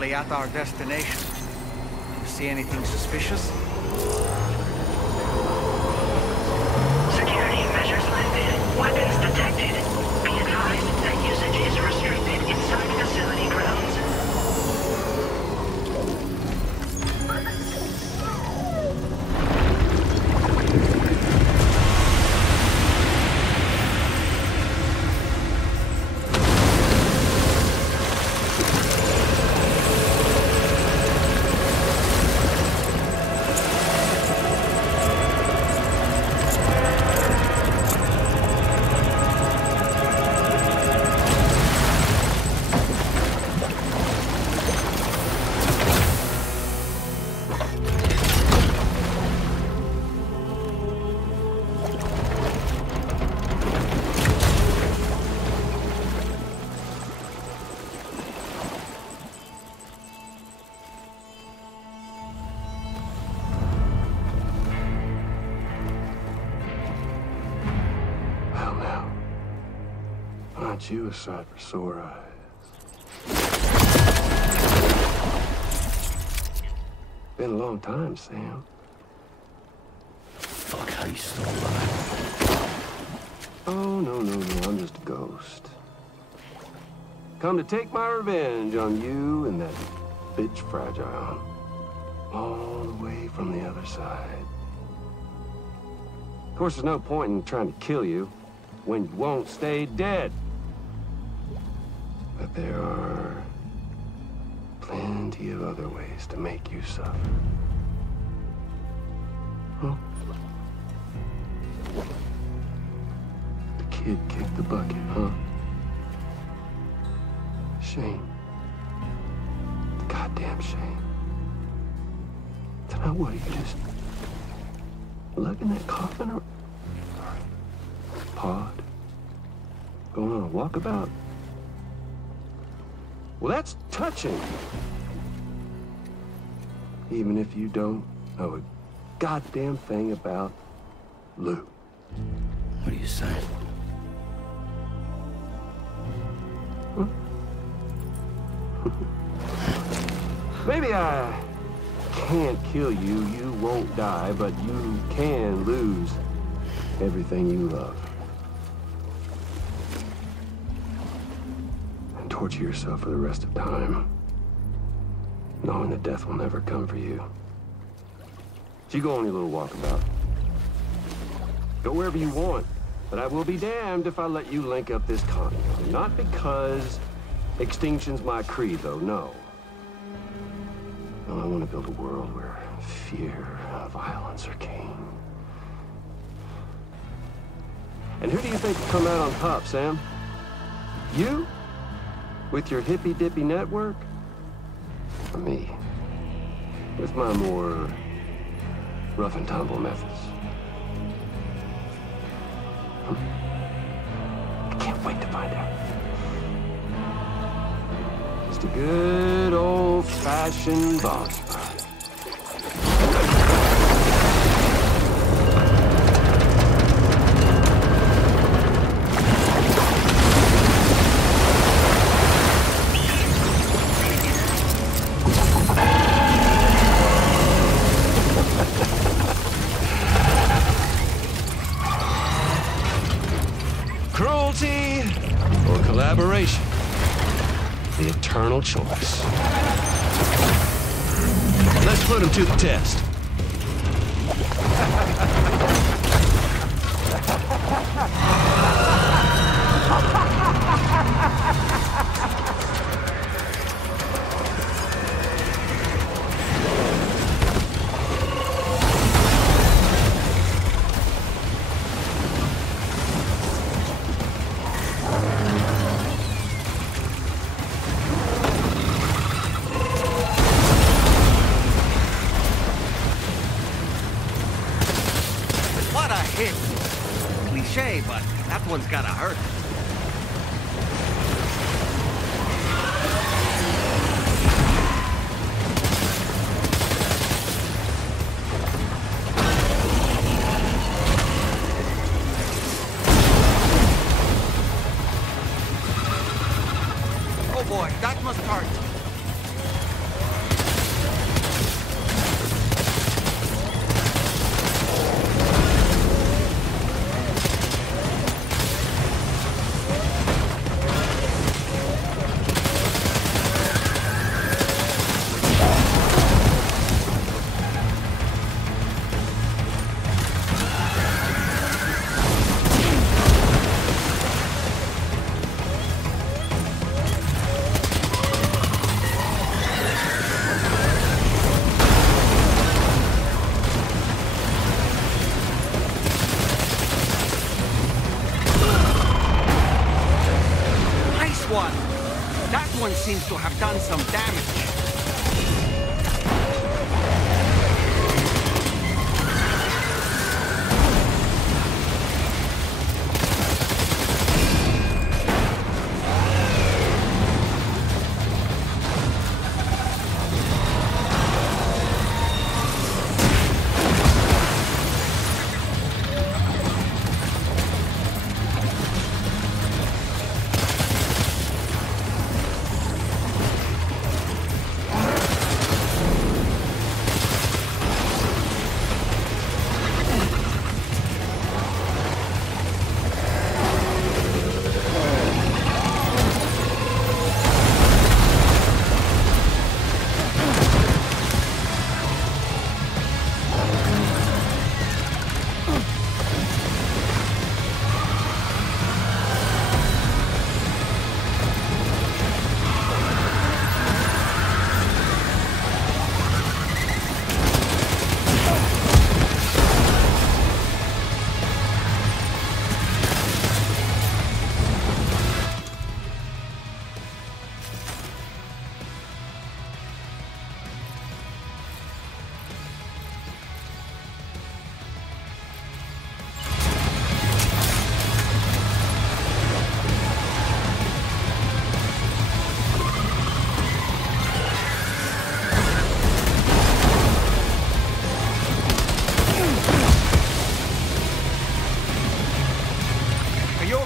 nearly at our destination. You see anything suspicious? Security measures lifted. Weapons detected. Be advised that usage is restricted inside facility grounds. Aren't you a sight for sore eyes? Been a long time, Sam. Fuck, how you still alive? Oh, no, I'm just a ghost. Come to take my revenge on you and that bitch Fragile. All the way from the other side. Of course, there's no point in trying to kill you when you won't stay dead. But there are plenty of other ways to make you suffer. Huh? The kid kicked the bucket, huh? Shame. Goddamn shame. So now what, you just lugging that coffin around? Pod? Going on a walkabout? Well, that's touching. Even if you don't know a goddamn thing about Lou. What are you saying? Huh? Maybe I can't kill you, you won't die, but you can lose everything you love. And torture yourself for the rest of time, knowing that death will never come for you. So you go on your little walkabout. Go wherever you want, but I will be damned if I let you link up this continent. Not because extinction's my creed, though, no. No, I want to build a world where fear and violence are king. And who do you think will come out on top, Sam? You? With your hippy-dippy network? Or me? With my more rough and tumble methods? I can't wait to find out. Just a good old-fashioned boss fight. Cruelty or collaboration? The eternal choice. Let's put him to the test. Cliche, but that one's gotta hurt. Oh boy, that must hurt. seems to have done some damage.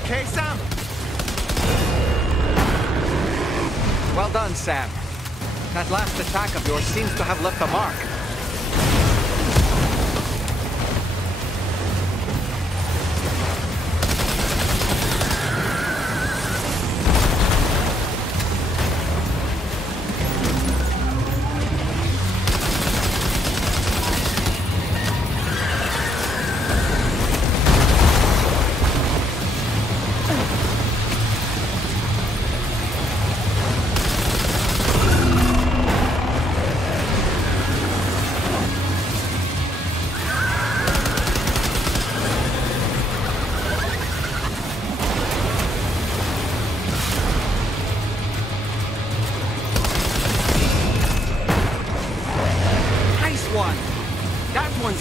Okay, Sam? Well done, Sam. That last attack of yours seems to have left a mark.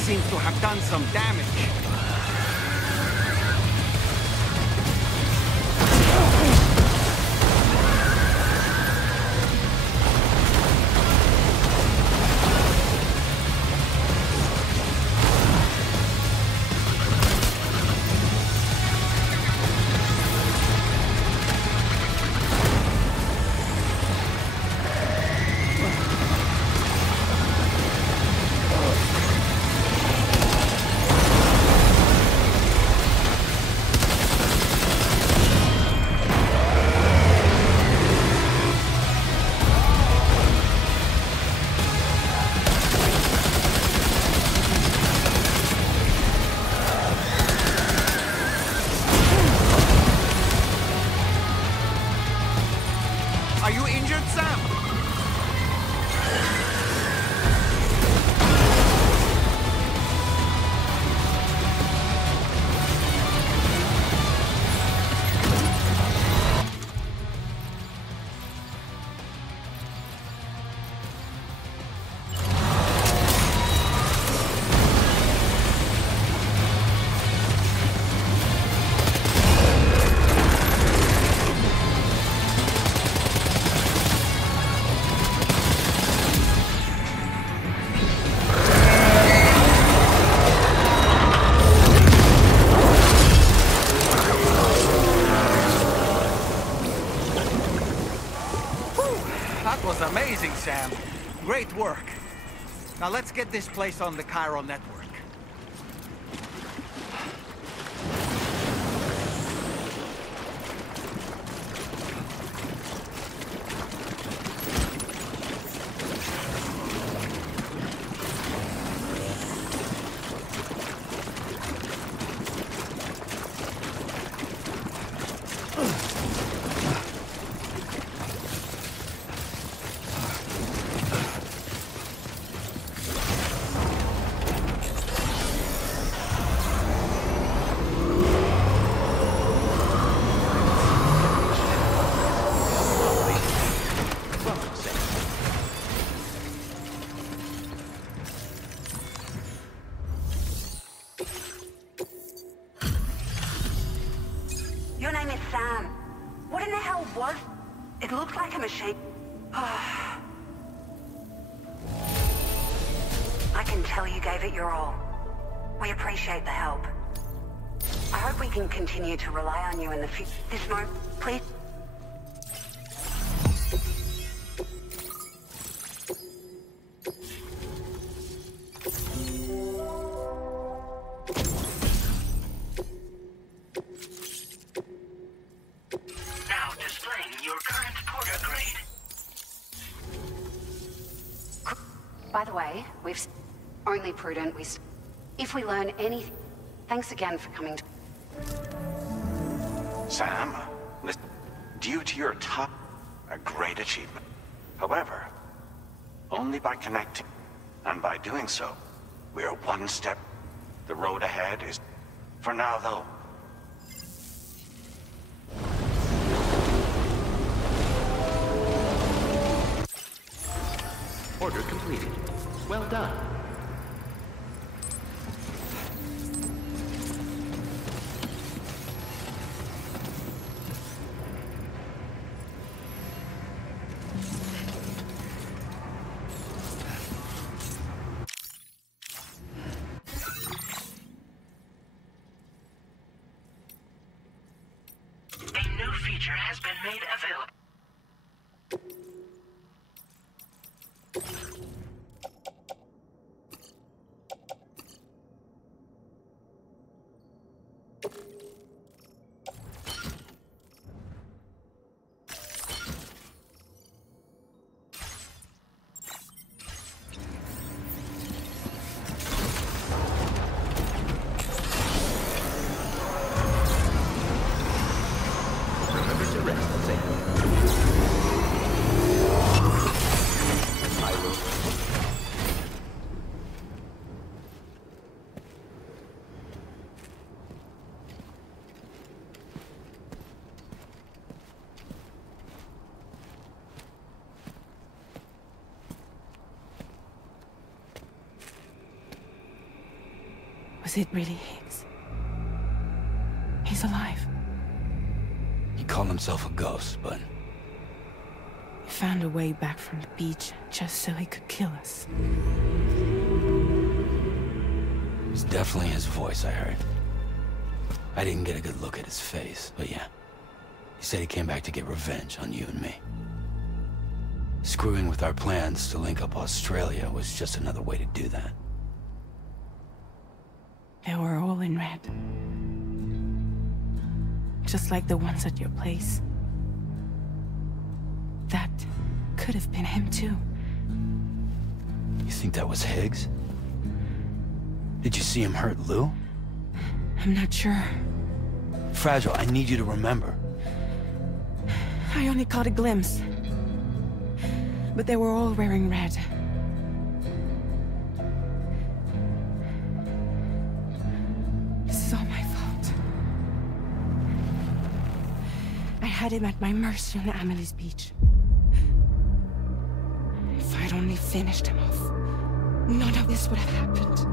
Seems to have done some damage. Are you injured, Sam? That was amazing, Sam. Great work. Now let's get this place on the Chiral network. was... It looked like a machine. I can tell you gave it your all. We appreciate the help. I hope we can continue to rely on you in the future. This moment, please. Now displaying your current porter grade. By the way, we've only prudent. If we learn anything, thanks again for coming. Sam, listen, due to your top, a great achievement. However, only by connecting, and by doing so, we are one step. The road ahead is, for now though. Order completed. Well done. A new feature has been made available. Remember to rest, Sam. I will. Was it really Higgs? He's alive. He called himself a ghost, but He found a way back from the beach just so he could kill us. it's definitely his voice I heard. I didn't get a good look at his face, but yeah. He said he came back to get revenge on you and me. Screwing with our plans to link up Australia was just another way to do that. They were all in red. Just like the ones at your place. That could have been him too. You think that was Higgs? Did you see him hurt Lou? I'm not sure. Fragile, I need you to remember. I only caught a glimpse. But they were all wearing red. This is all my fault. I had him at my mercy on Amelie's beach. If I'd only finished him off, none of this would have happened.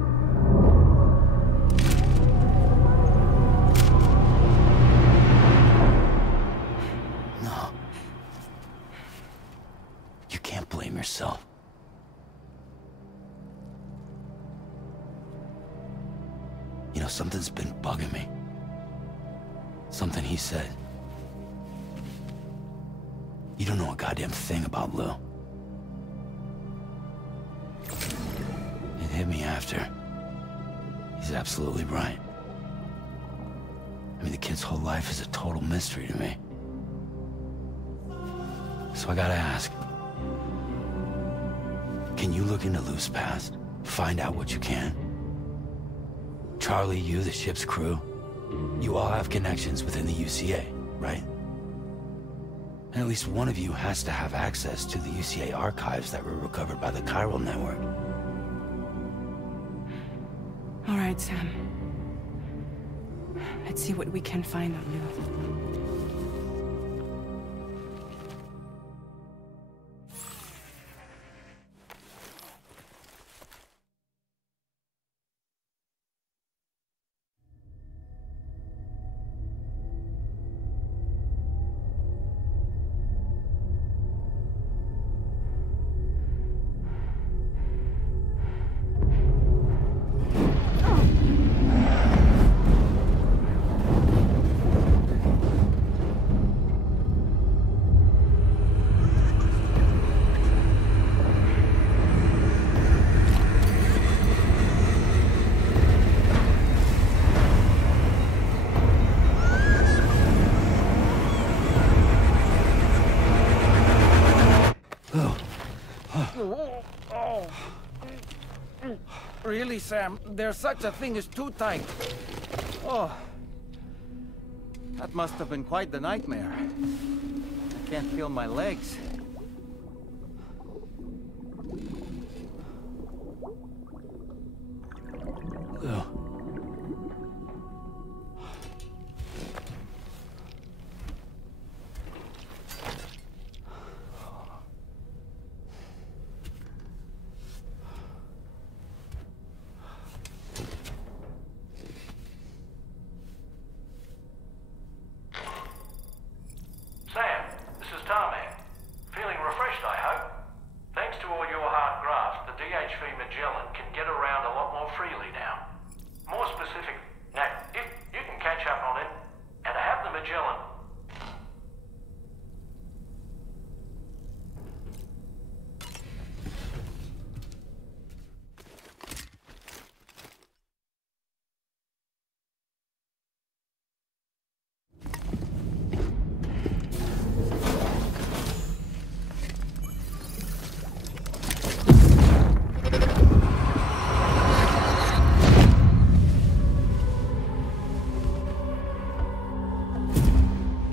No. You can't blame yourself. You know, something's been bugging me. Something he said. You don't know a goddamn thing about Lou. It hit me after. He's absolutely right. I mean, the kid's whole life is a total mystery to me. So I gotta ask. Can you look into Lou's past? Find out what you can? Charlie, you, the ship's crew, you all have connections within the UCA, right? And at least one of you has to have access to the UCA archives that were recovered by the Chiral network. All right, Sam. Let's see what we can find on Lou. really, Sam. There's such a thing as too tight. Oh. That must have been quite the nightmare. I can't feel my legs. Ugh. Sam, this is Tarman. Feeling refreshed, I hope. Thanks to all your hard graft, the DHV Magellan can get around a lot more freely now. More specific, now, if you can catch up on it, and have the Magellan.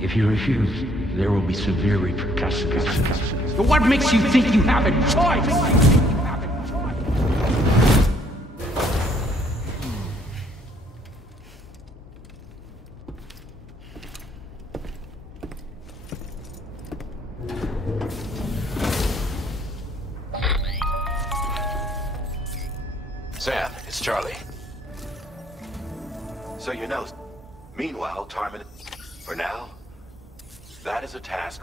If you refuse, there will be severe repercussions. But what makes you think you have a choice? Sam, it's Charlie. So you know, meanwhile, Tarman, for now, that is a task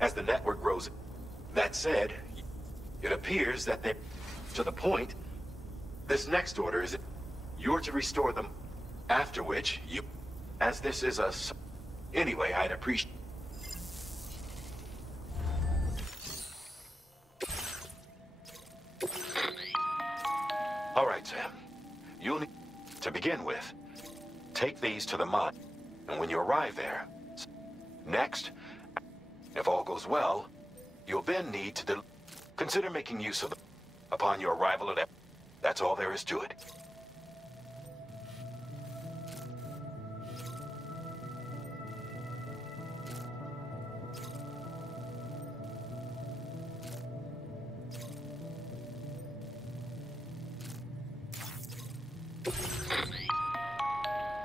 as the network grows. That said, it appears that they, to the point, this next order is you're to restore them, after which you, as this is a, anyway, I'd appreciate. All right, Sam, you'll need, to begin with, take these to the mine, and when you arrive there, next, if all goes well, you'll then need to consider making use of them upon your arrival at. That's all there is to it.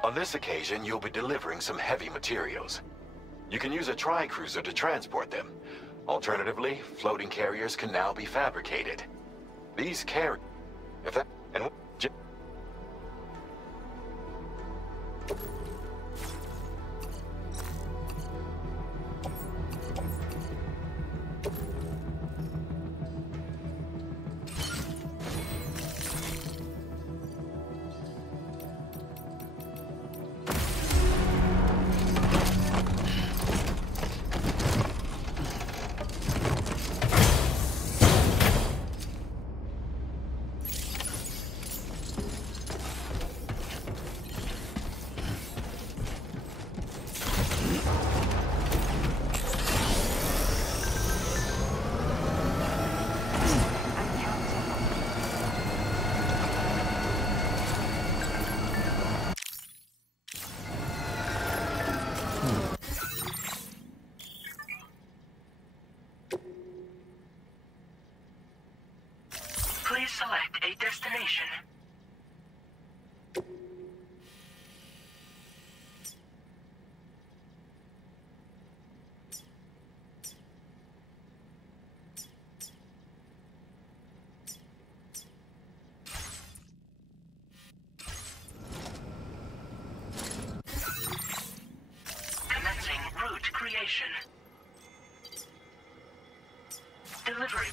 On this occasion, you'll be delivering some heavy materials. You can use a tri-cruiser to transport them. Alternatively, floating carriers can now be fabricated. These carry... If that... And... Please select a destination. Commencing route creation. Delivery.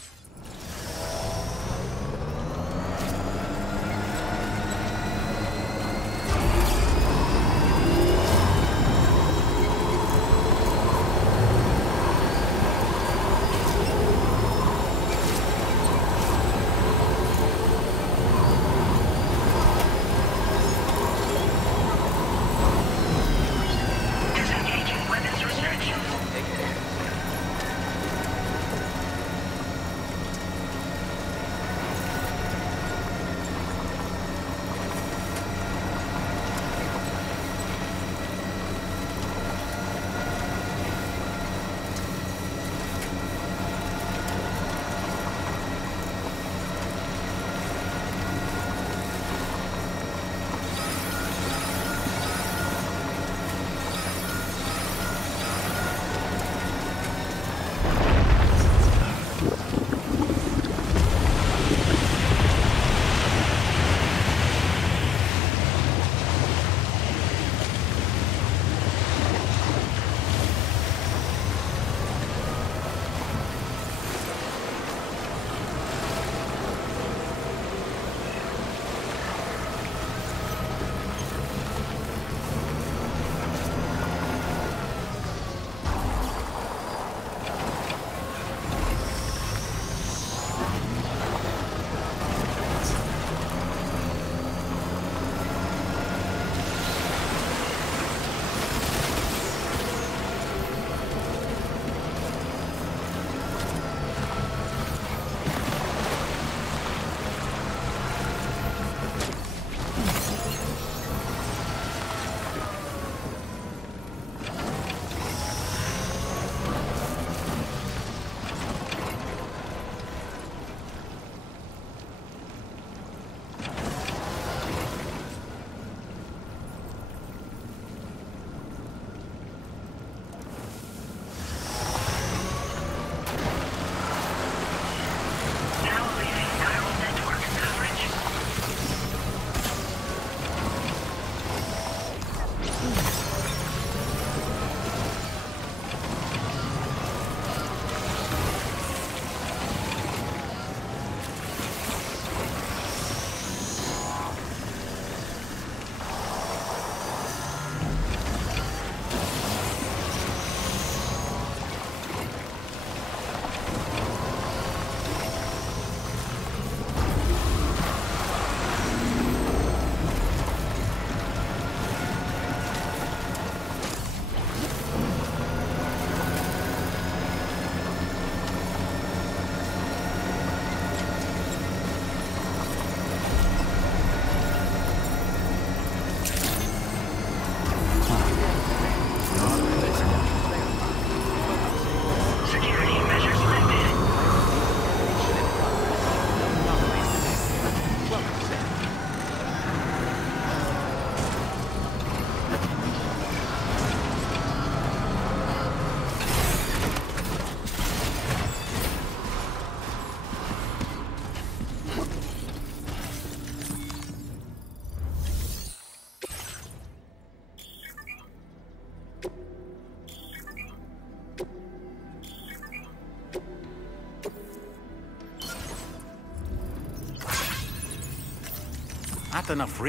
Not enough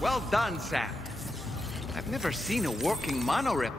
Well done, Sam. I've never seen a working monorail.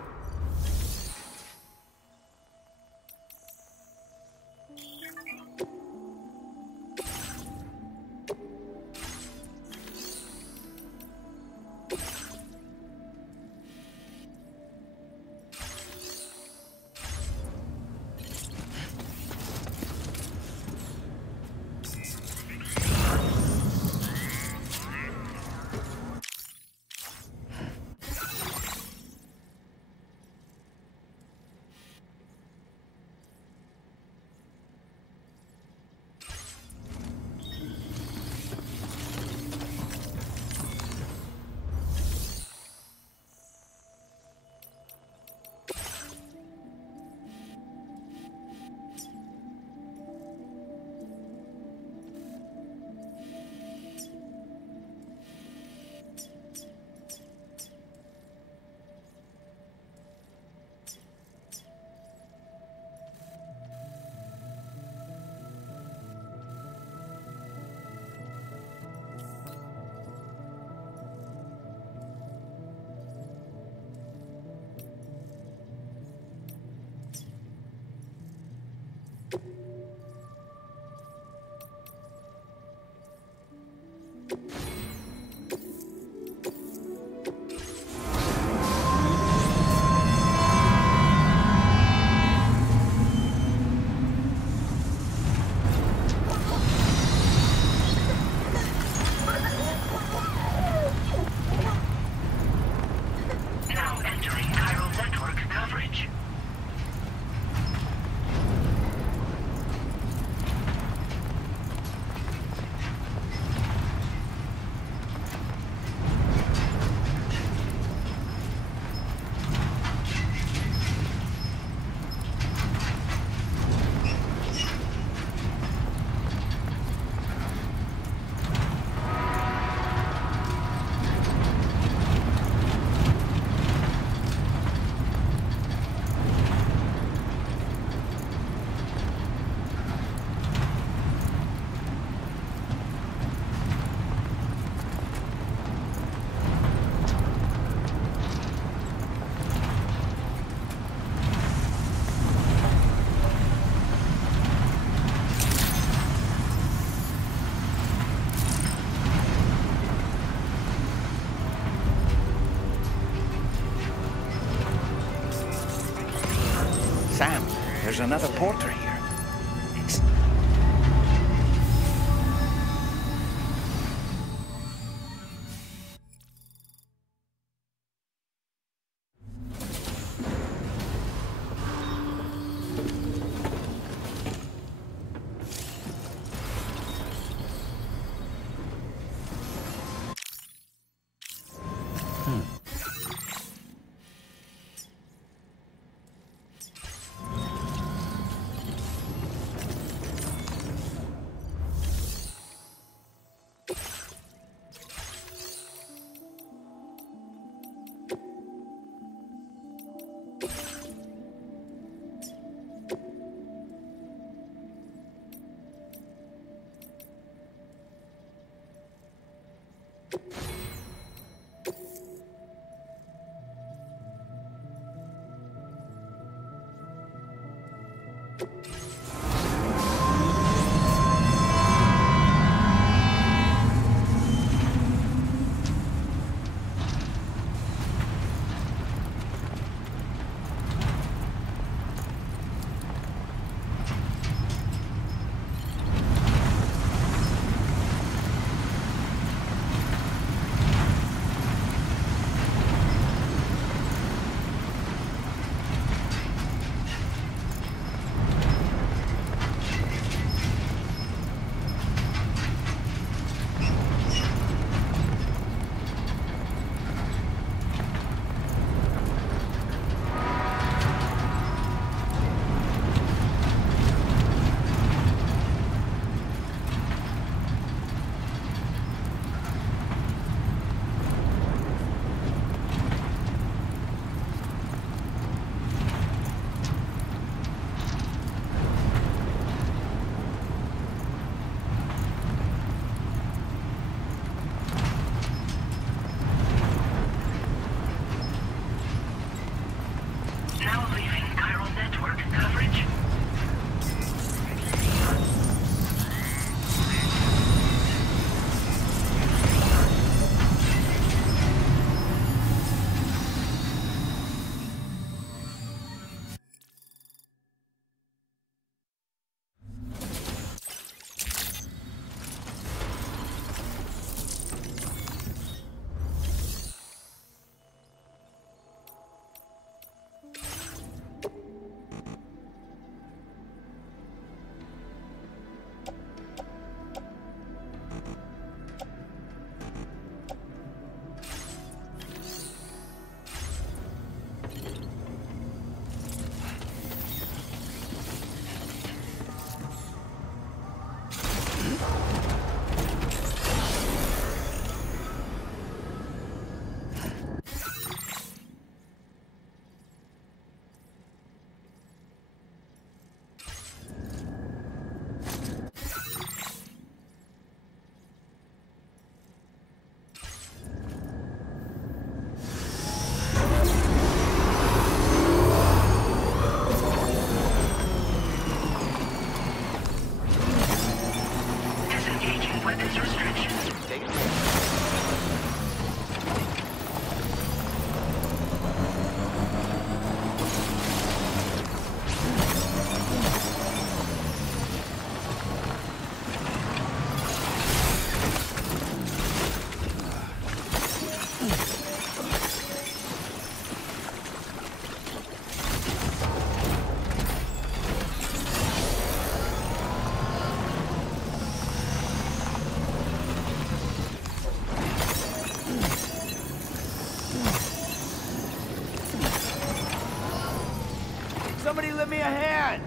Now entering Chiral network coverage. Sam, there's another porter here. Somebody lend me a hand!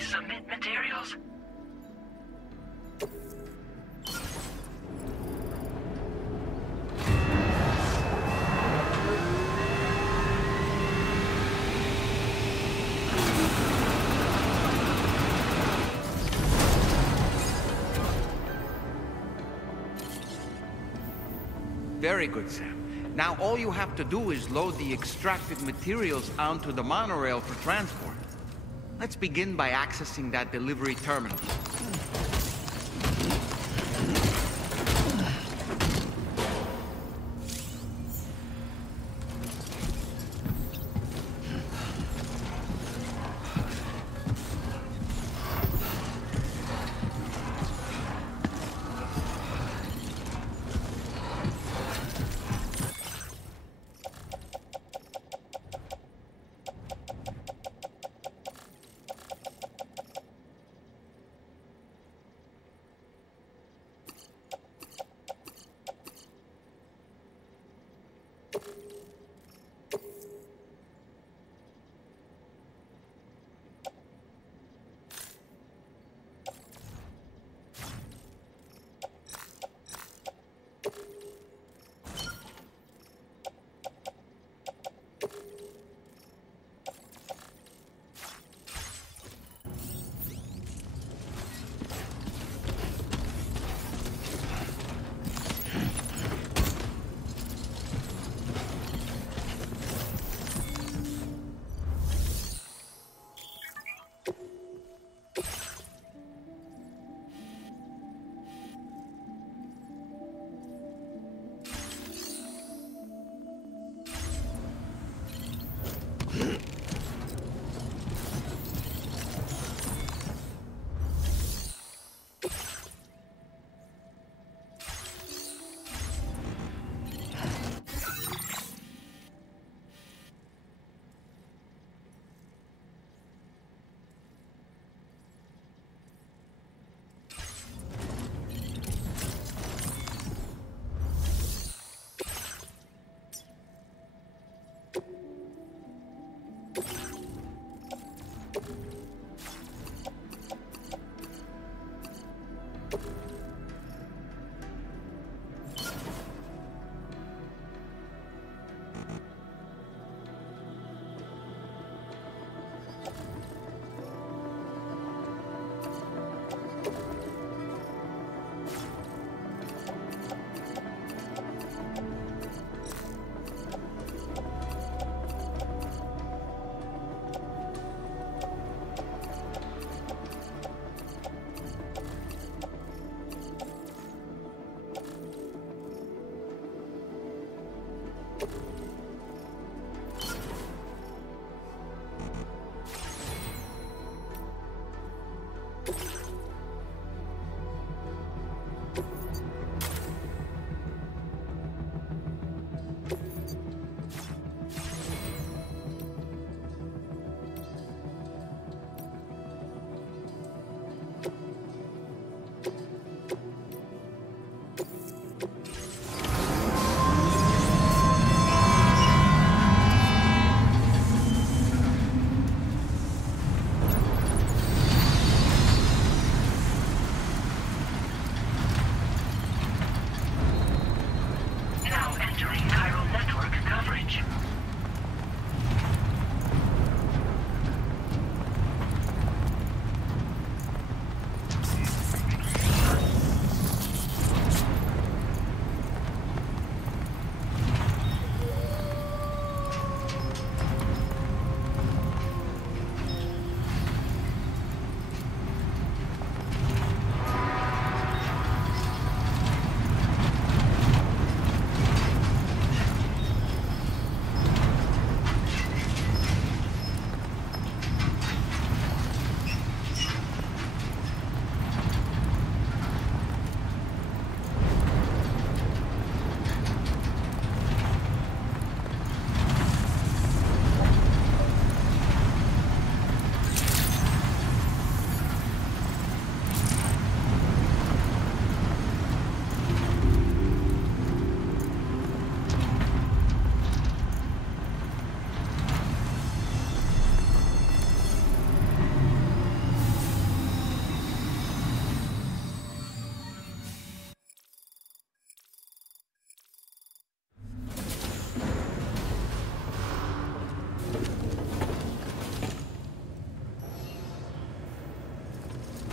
Submit materials. Very good, Sam. Now all you have to do is load the extracted materials onto the monorail for transport. Let's begin by accessing that delivery terminal.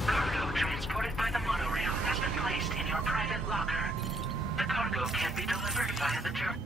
Cargo transported by the monorail has been placed in your private locker. The cargo can be delivered via the terminal.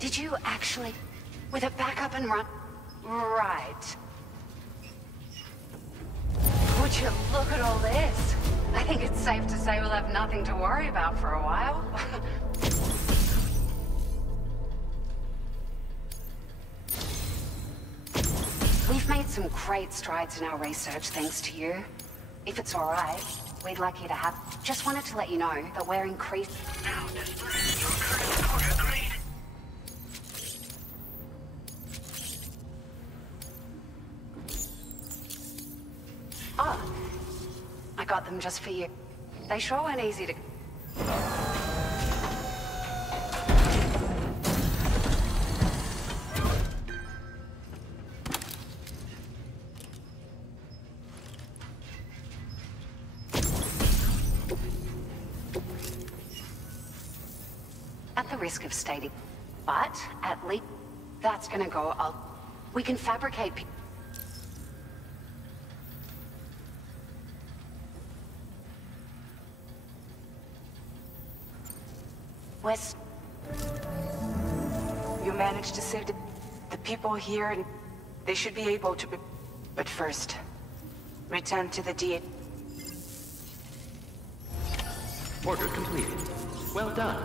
Did you actually... with it back up and run... Right. Would you look at all this? I think it's safe to say we'll have nothing to worry about for a while. We've made some great strides in our research thanks to you. If it's all right, we'd like you to have... Just wanted to let you know that we're increasing... Now display your current order grade. Oh, I got them just for you. They sure weren't easy to... At the risk of stating, but at least that's gonna go. We can fabricate. West. You managed to save the people here, and they should be able to. But first, return to the DA. Order completed. Well done.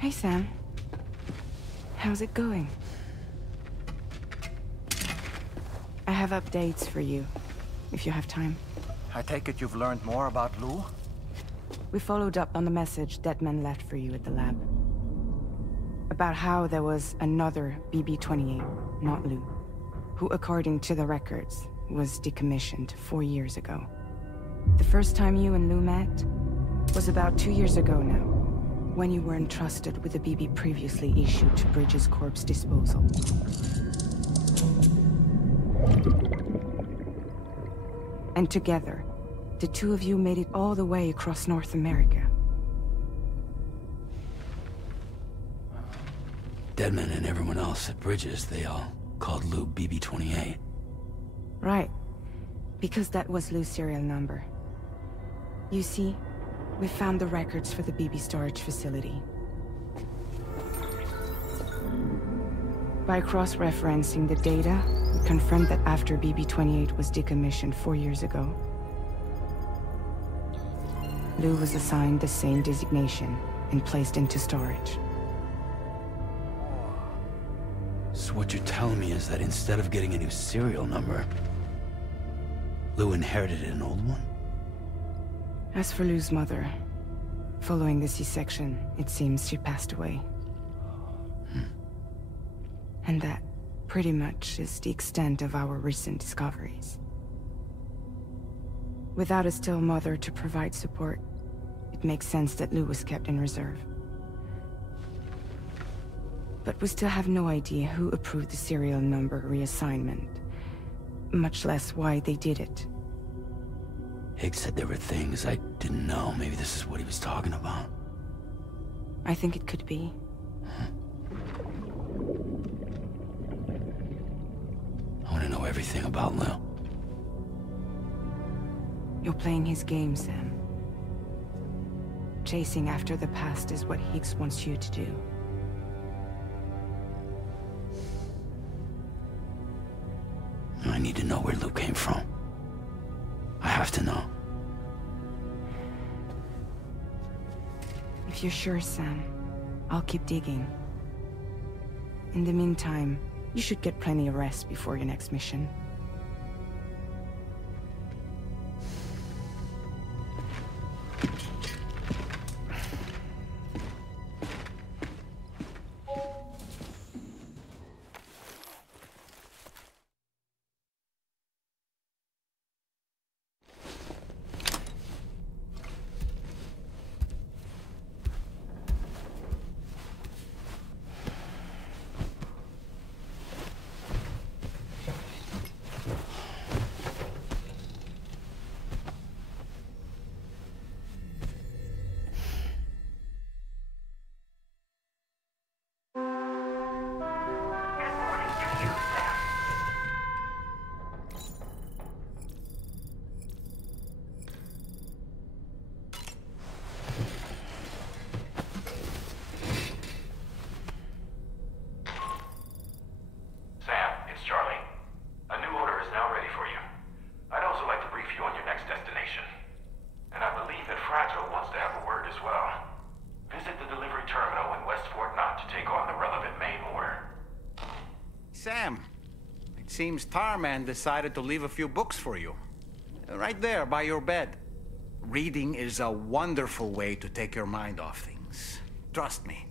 Hey, Sam. How's it going? I have updates for you, if you have time. I take it you've learned more about Lou? We followed up on the message Deadman left for you at the lab. About how there was another BB-28, not Lou, who, according to the records, was decommissioned 4 years ago. The first time you and Lou met was about 2 years ago now, when you were entrusted with the BB previously issued to Bridge's corpse disposal. And together, the two of you made it all the way across North America. Deadman and everyone else at Bridges, they all called Lou BB-28. Right. Because that was Lou's serial number. You see, we found the records for the BB storage facility. By cross-referencing the data, we confirmed that after BB-28 was decommissioned 4 years ago, Lou was assigned the same designation and placed into storage. So what you're telling me is that instead of getting a new serial number, Lou inherited an old one? As for Lou's mother, following the C-section, it seems she passed away. And that, pretty much, is the extent of our recent discoveries. Without a still mother to provide support, it makes sense that Lou was kept in reserve. But we still have no idea who approved the serial number reassignment, much less why they did it. Higgs said there were things I didn't know. Maybe this is what he was talking about. I think it could be. I want to know everything about Lou. You're playing his game, Sam. Chasing after the past is what Higgs wants you to do. I need to know where Lou came from. I have to know. If you're sure, Sam, I'll keep digging. In the meantime, you should get plenty of rest before your next mission. Sam, it seems Tarman decided to leave a few books for you. Right there, by your bed. Reading is a wonderful way to take your mind off things. Trust me.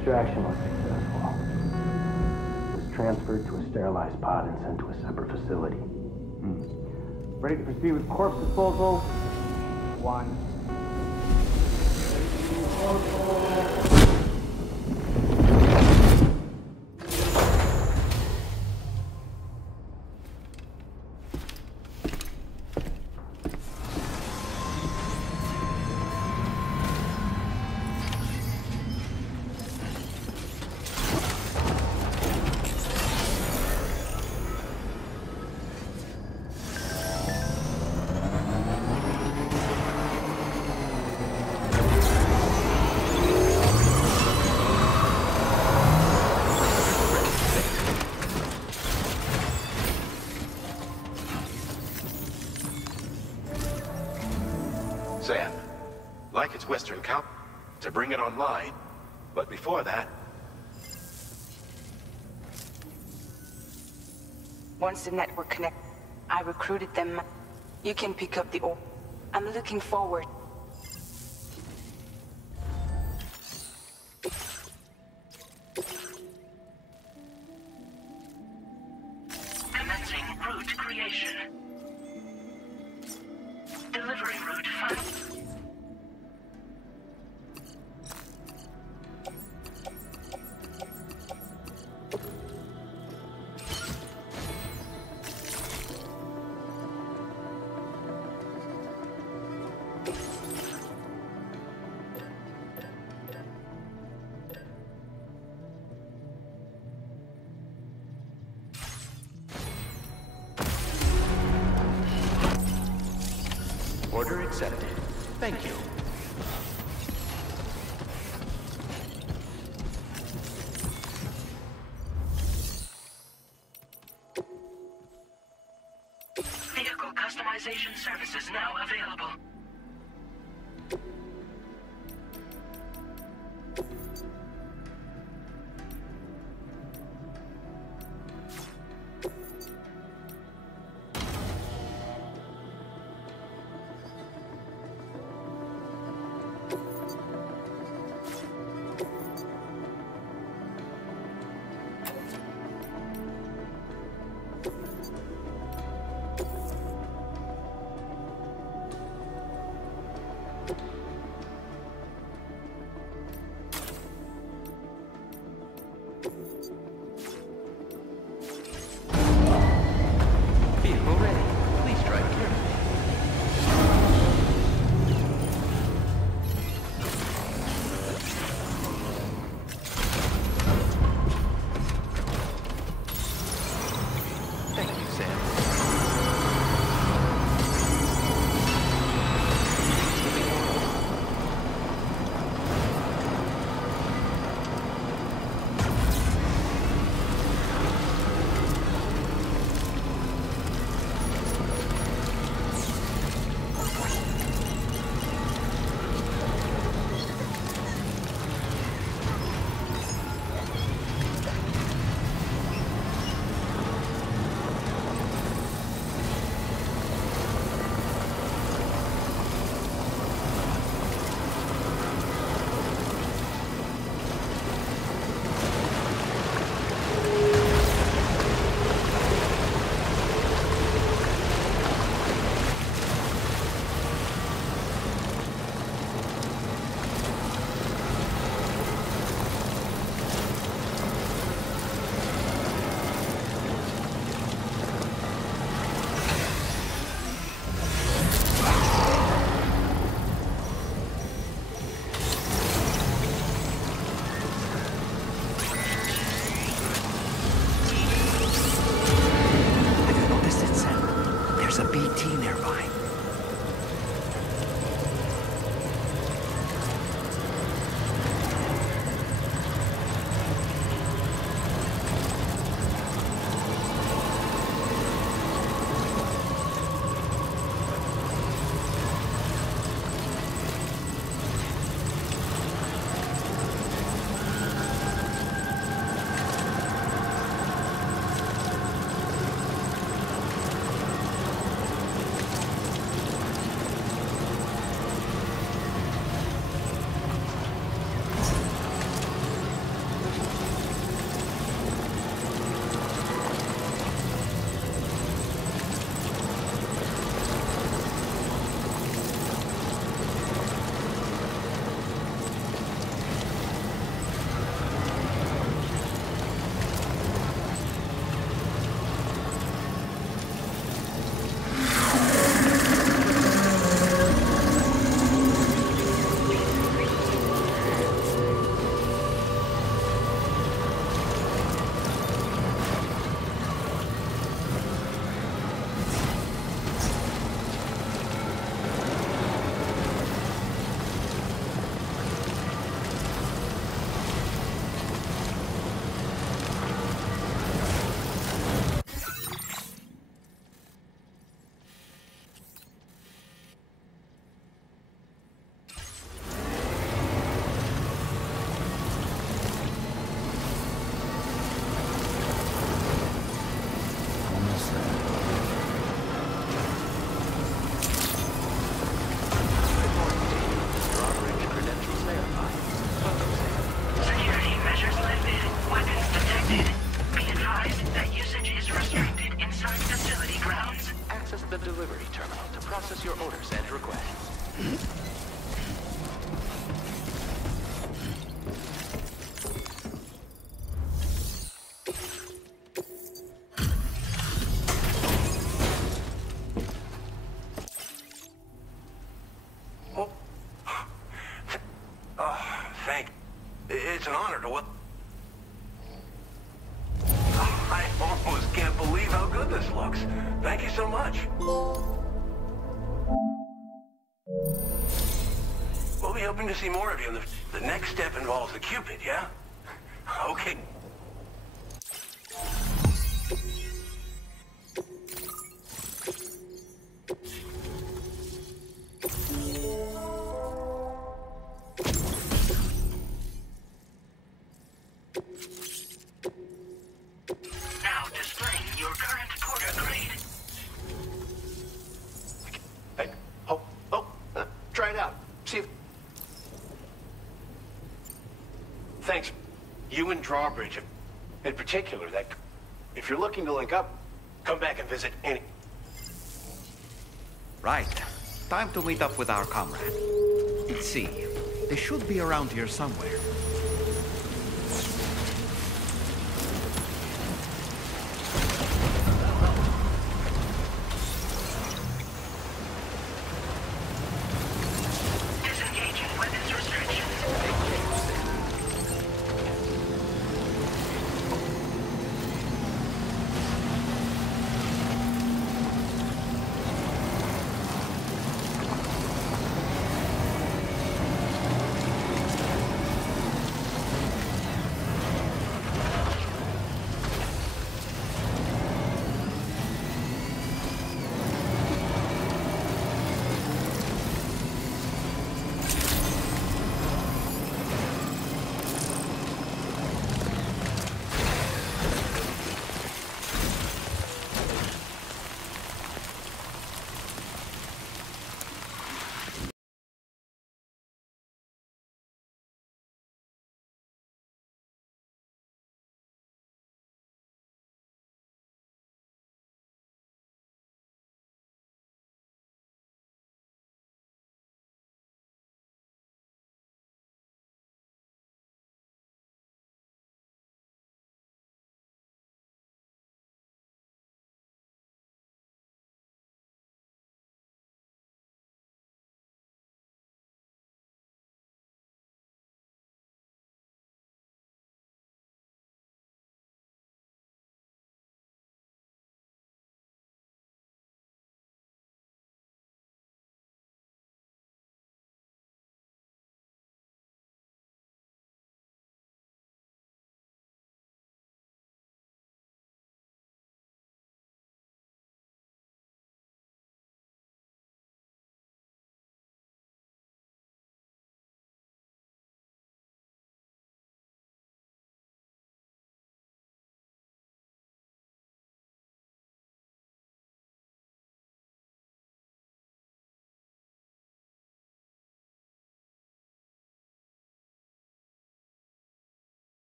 Extraction was successful. It was transferred to a sterilized pod and sent to a separate facility. Ready to proceed with corpse disposal? 1. Sam, like its western count to bring it online, but before that... Once the network connects, I recruited them. You can pick up the orb. I'm looking forward. Commencing route creation. Delivery route 5. Order accepted. Thank you. Vehicle customization services now available. Vehicle ready. Please drive carefully. Thank you, Sam. Moving on. to process your orders and requests. Thank you. It's an honor to I almost can't believe how good this looks. Thank you so much. We'll be hoping to see more of you. The next step involves the Cupid, yeah? Okay. Now displaying your current porter grade. Hey, try it out. See if... Thanks. You and Drawbridge, in particular, that... If you're looking to link up, come back and visit any... Right. Time to meet up with our comrade. Let's see. They should be around here somewhere. Disengaging weapons restrictions.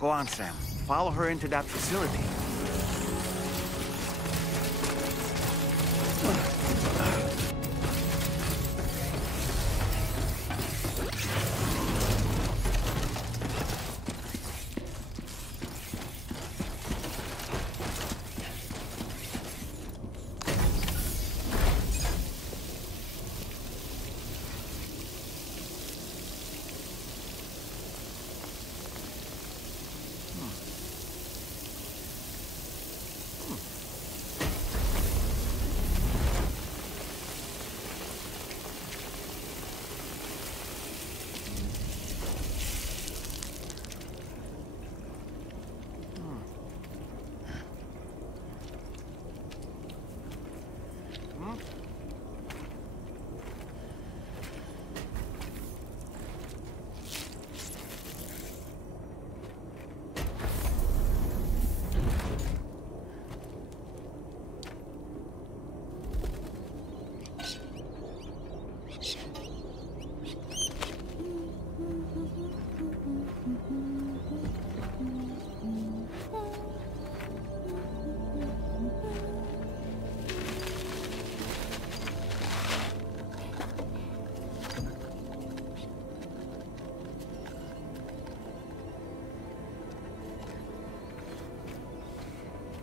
Go on, Sam. Follow her into that facility.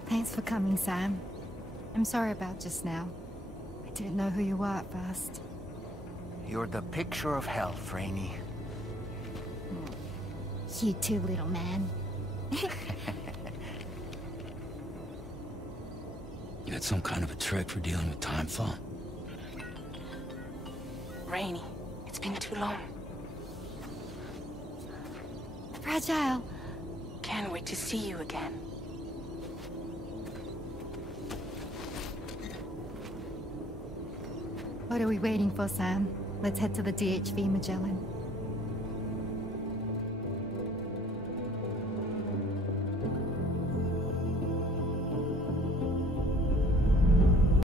Thanks for coming, Sam. I'm sorry about just now. I didn't know who you were at first. You're the picture of health, Rainey. You too, little man. You got some kind of a trick for dealing with timefall? Rainey, it's been too long. Fragile. Can't wait to see you again. What are we waiting for, Sam? Let's head to the DHV Magellan.